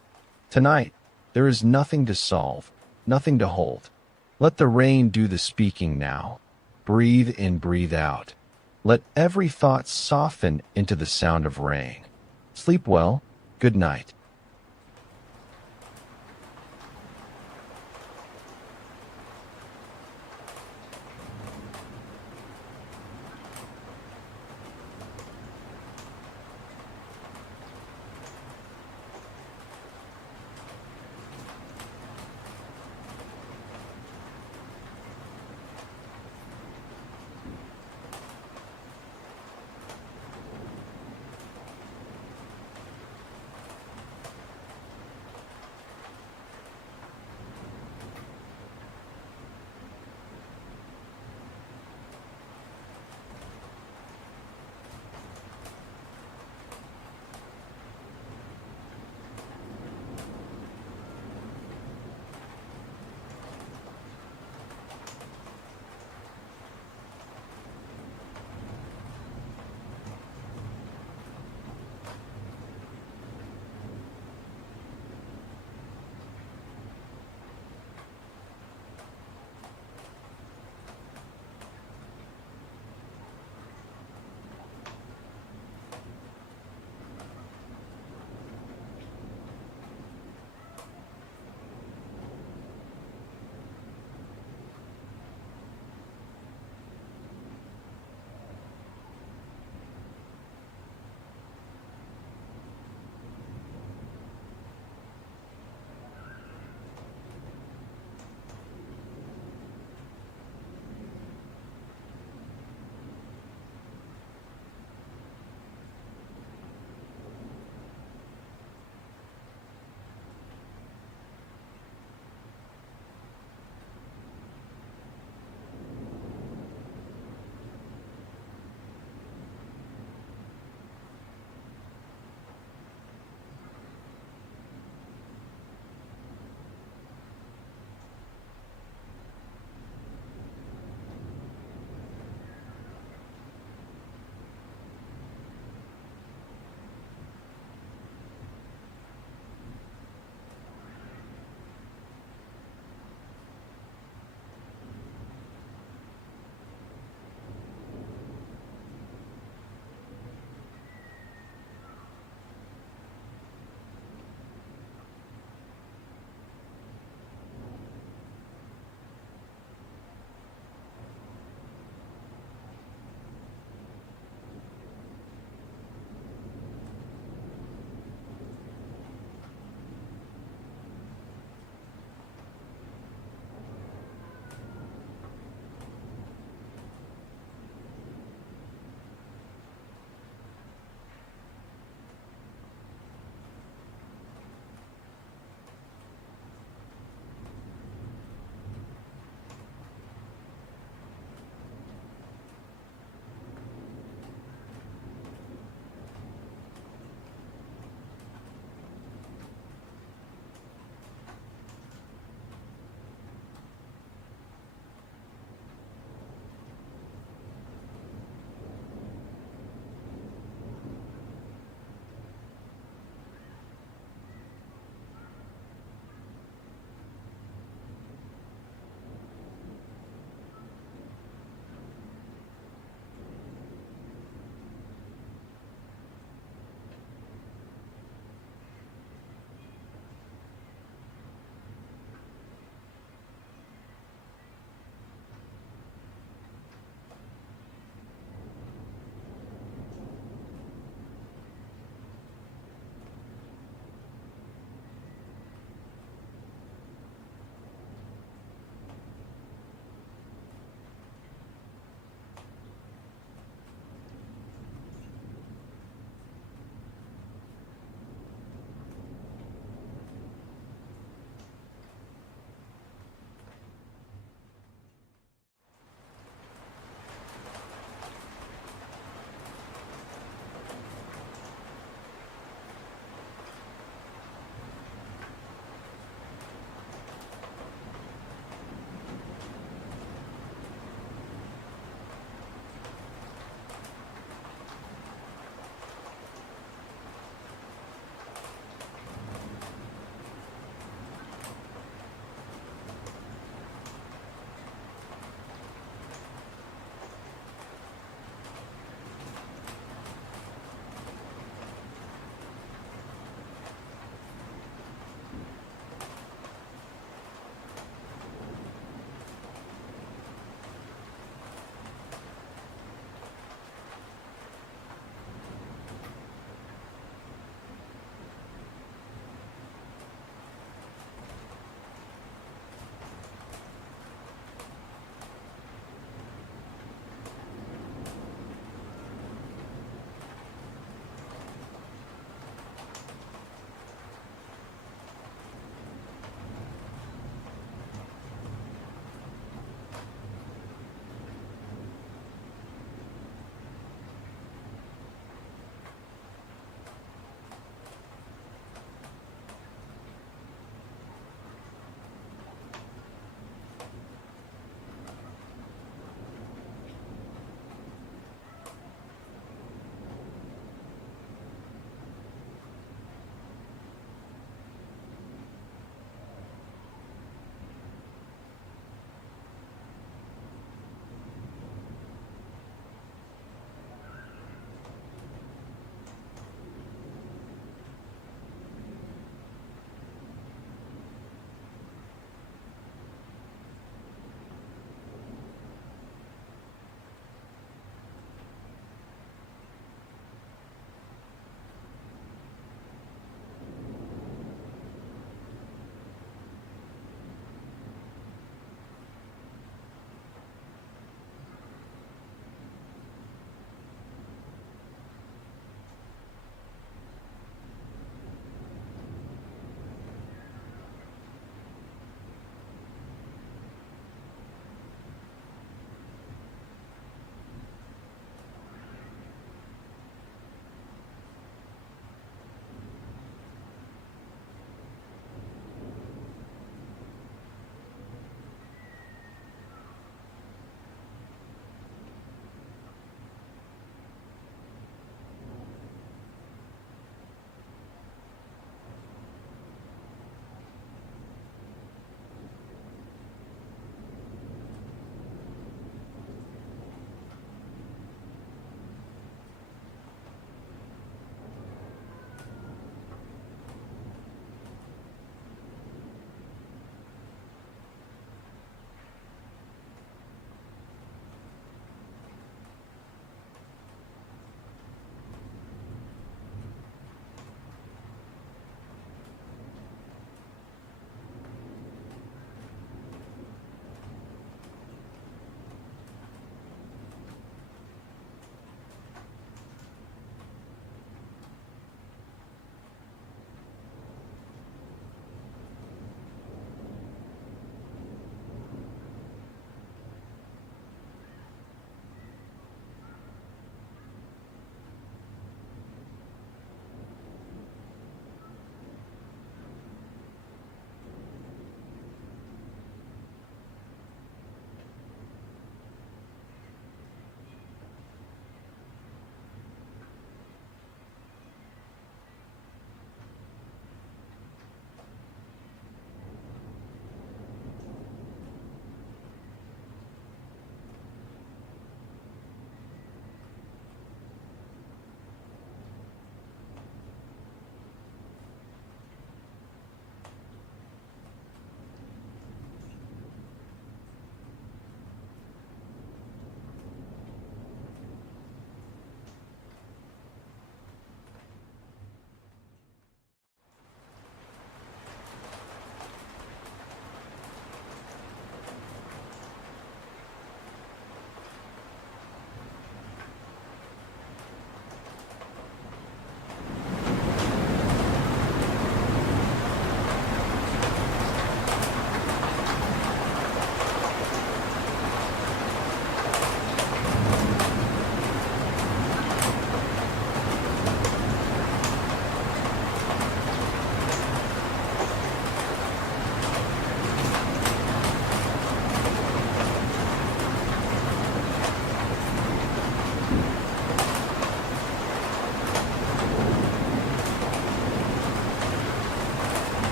Tonight, there is nothing to solve, nothing to hold. Let the rain do the speaking now. Breathe in, breathe out. Let every thought soften into the sound of rain. Sleep well. Good night.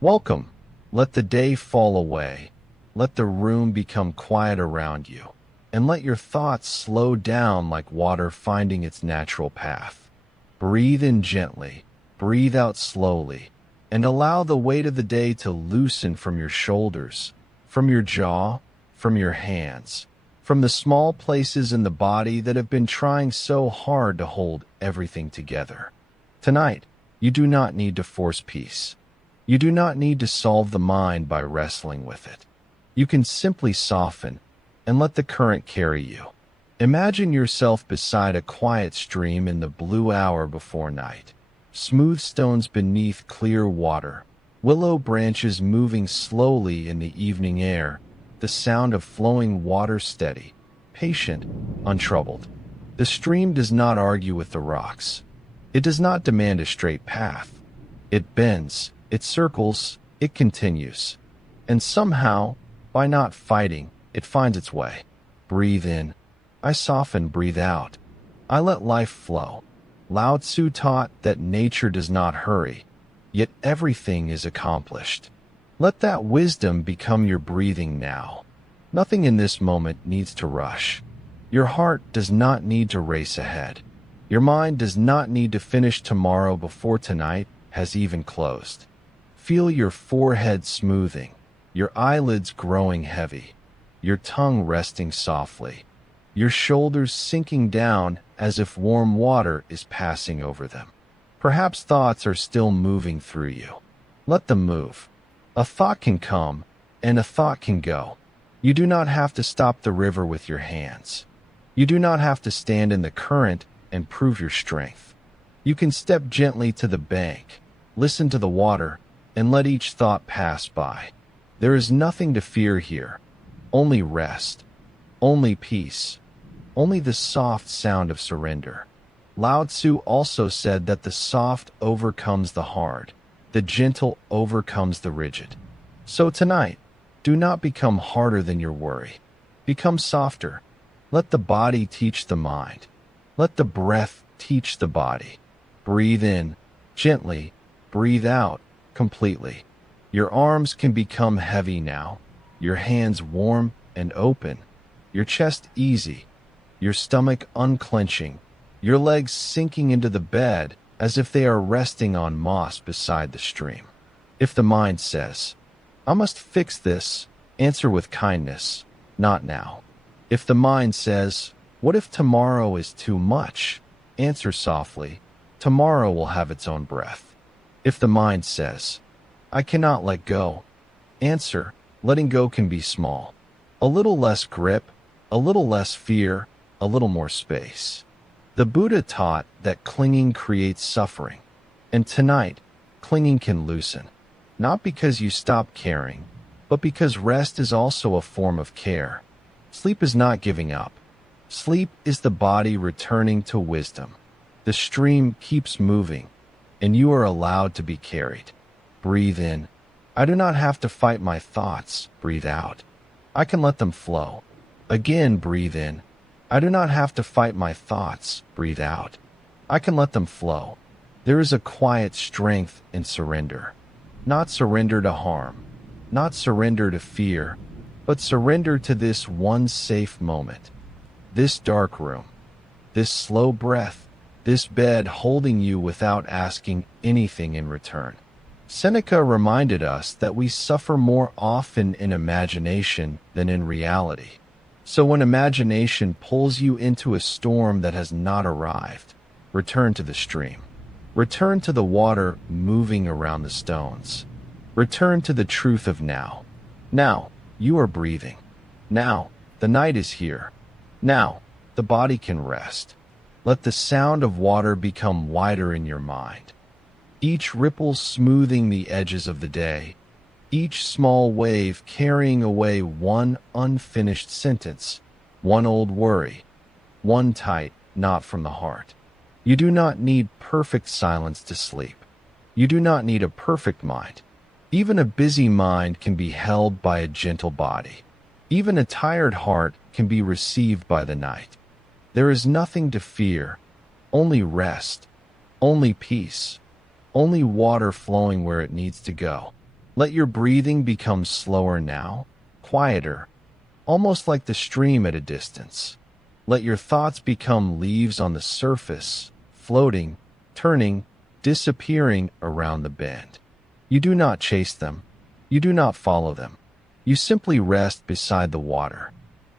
Welcome. Let the day fall away. Let the room become quiet around you. And let your thoughts slow down like water finding its natural path. Breathe in gently. Breathe out slowly. And allow the weight of the day to loosen from your shoulders, from your jaw, from your hands, from the small places in the body that have been trying so hard to hold everything together. Tonight, you do not need to force peace. You do not need to solve the mind by wrestling with it. You can simply soften and let the current carry you. Imagine yourself beside a quiet stream in the blue hour before night. Smooth stones beneath clear water, willow branches moving slowly in the evening air, the sound of flowing water steady, patient, untroubled. The stream does not argue with the rocks. It does not demand a straight path. It bends, it circles, it continues. And somehow, by not fighting, it finds its way. Breathe in. I soften, breathe out. I let life flow. Lao Tzu taught that nature does not hurry, yet everything is accomplished. Let that wisdom become your breathing now. Nothing in this moment needs to rush. Your heart does not need to race ahead. Your mind does not need to finish tomorrow before tonight has even closed. Feel your forehead smoothing, your eyelids growing heavy, your tongue resting softly, your shoulders sinking down as if warm water is passing over them. Perhaps thoughts are still moving through you. Let them move. A thought can come, and a thought can go. You do not have to stop the river with your hands. You do not have to stand in the current and prove your strength. You can step gently to the bank, listen to the water, and let each thought pass by. There is nothing to fear here. Only rest. Only peace. Only the soft sound of surrender. Lao Tzu also said that the soft overcomes the hard. The gentle overcomes the rigid. So tonight, do not become harder than your worry. Become softer. Let the body teach the mind. Let the breath teach the body. Breathe in, gently. Breathe out, completely. Your arms can become heavy now. Your hands warm and open. Your chest easy. Your stomach unclenching. Your legs sinking into the bed as if they are resting on moss beside the stream. If the mind says, I must fix this, answer with kindness, not now. If the mind says, what if tomorrow is too much? Answer softly, tomorrow will have its own breath. If the mind says, I cannot let go, answer, letting go can be small. A little less grip, a little less fear, a little more space. The Buddha taught that clinging creates suffering, and tonight, clinging can loosen, not because you stop caring, but because rest is also a form of care. Sleep is not giving up. Sleep is the body returning to wisdom. The stream keeps moving, and you are allowed to be carried. Breathe in. I do not have to fight my thoughts. Breathe out. I can let them flow. Again, breathe in. I do not have to fight my thoughts. Breathe out. I can let them flow. There is a quiet strength in surrender. Not surrender to harm, not surrender to fear, but surrender to this one safe moment. This dark room, this slow breath, this bed holding you without asking anything in return. Seneca reminded us that we suffer more often in imagination than in reality. So when imagination pulls you into a storm that has not arrived, return to the stream. Return to the water moving around the stones. Return to the truth of now. Now, you are breathing. Now, the night is here. Now, the body can rest. Let the sound of water become wider in your mind. Each ripple smoothing the edges of the day. Each small wave carrying away one unfinished sentence, one old worry, one tight knot from the heart. You do not need perfect silence to sleep. You do not need a perfect mind. Even a busy mind can be held by a gentle body. Even a tired heart can be received by the night. There is nothing to fear, only rest, only peace, only water flowing where it needs to go. Let your breathing become slower now, quieter, almost like the stream at a distance. Let your thoughts become leaves on the surface, floating, turning, disappearing around the bend. You do not chase them. You do not follow them. You simply rest beside the water.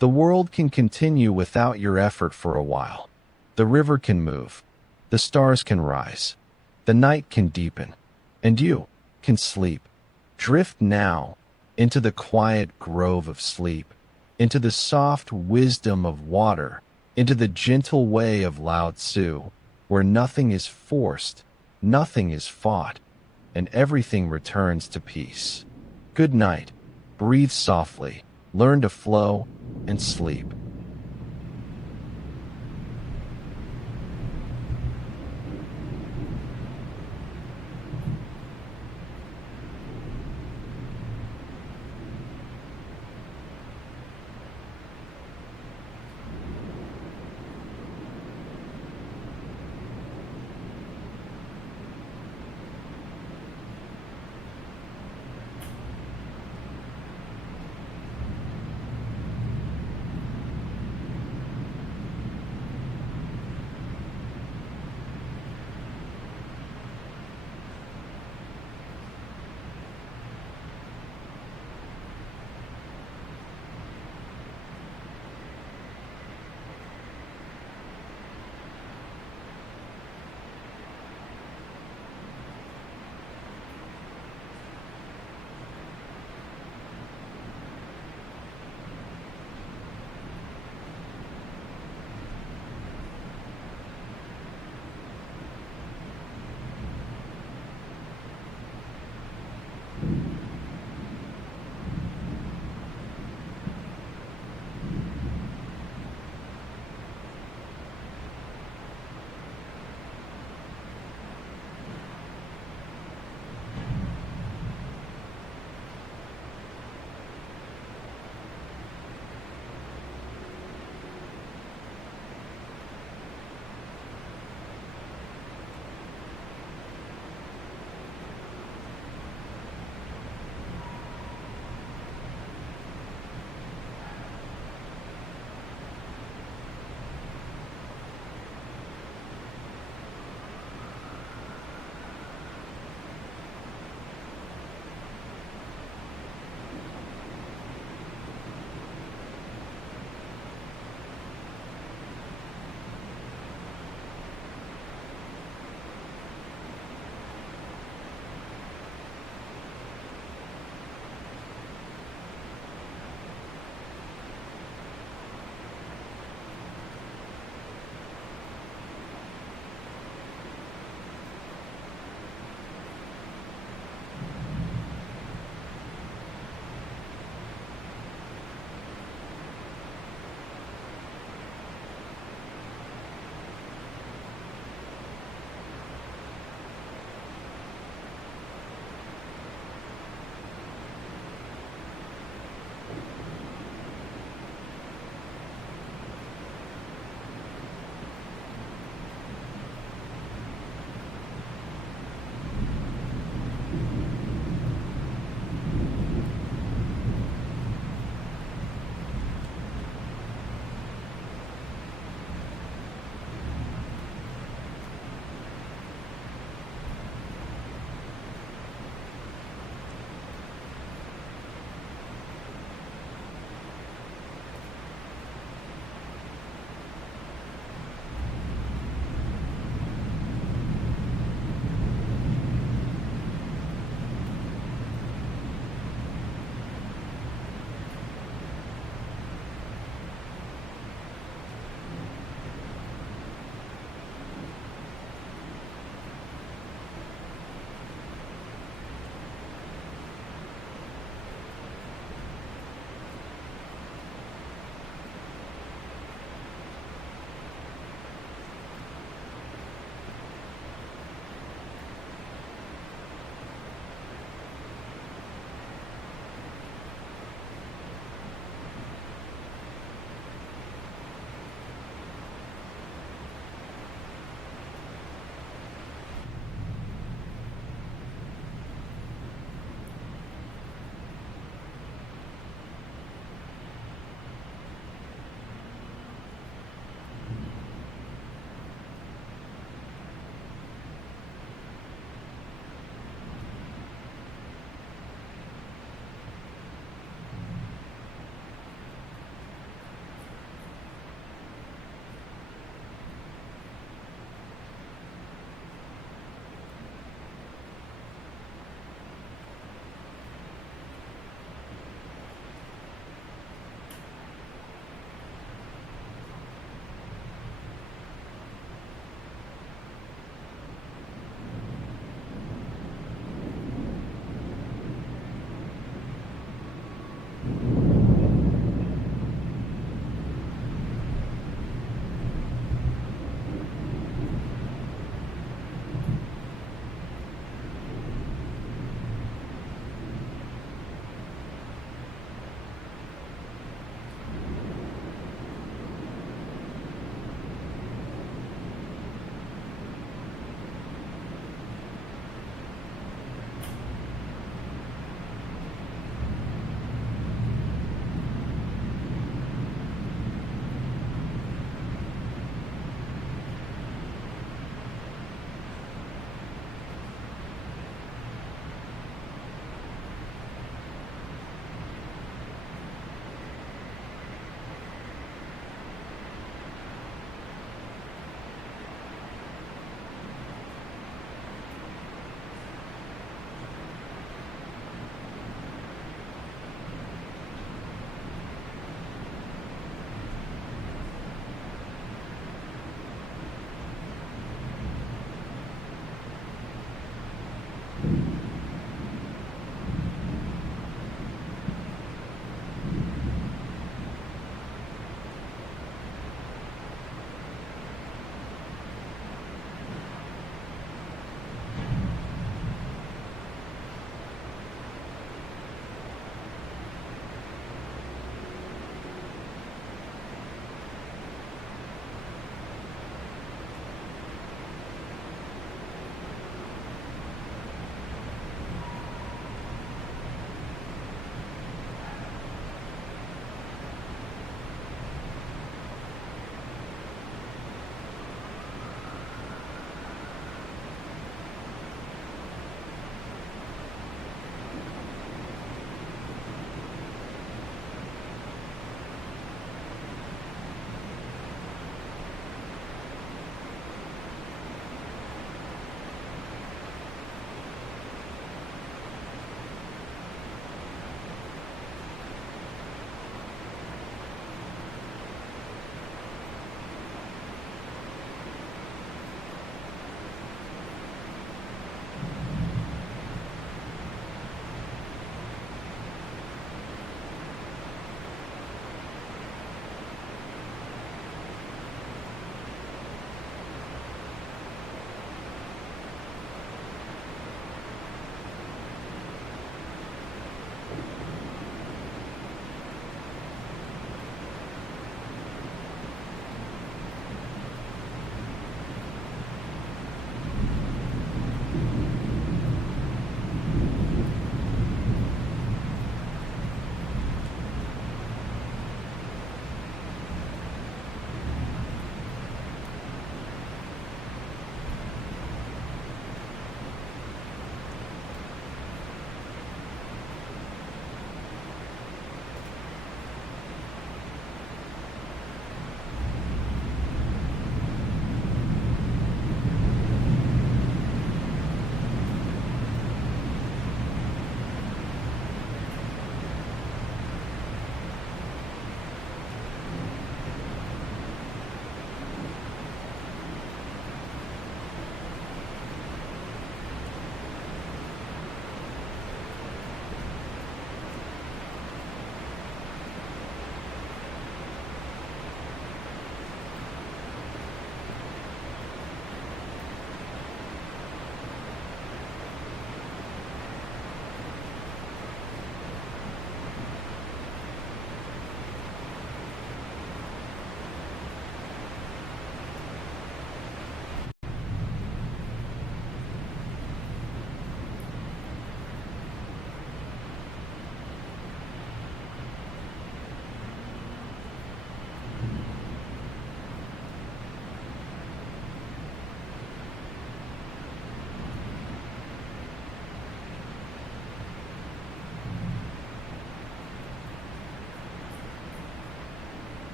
The world can continue without your effort for a while. The river can move. The stars can rise. The night can deepen. And you can sleep. Drift now into the quiet grove of sleep, into the soft wisdom of water, into the gentle way of Lao Tzu, where nothing is forced, nothing is fought, and everything returns to peace. Good night. Breathe softly, learn to flow, and sleep.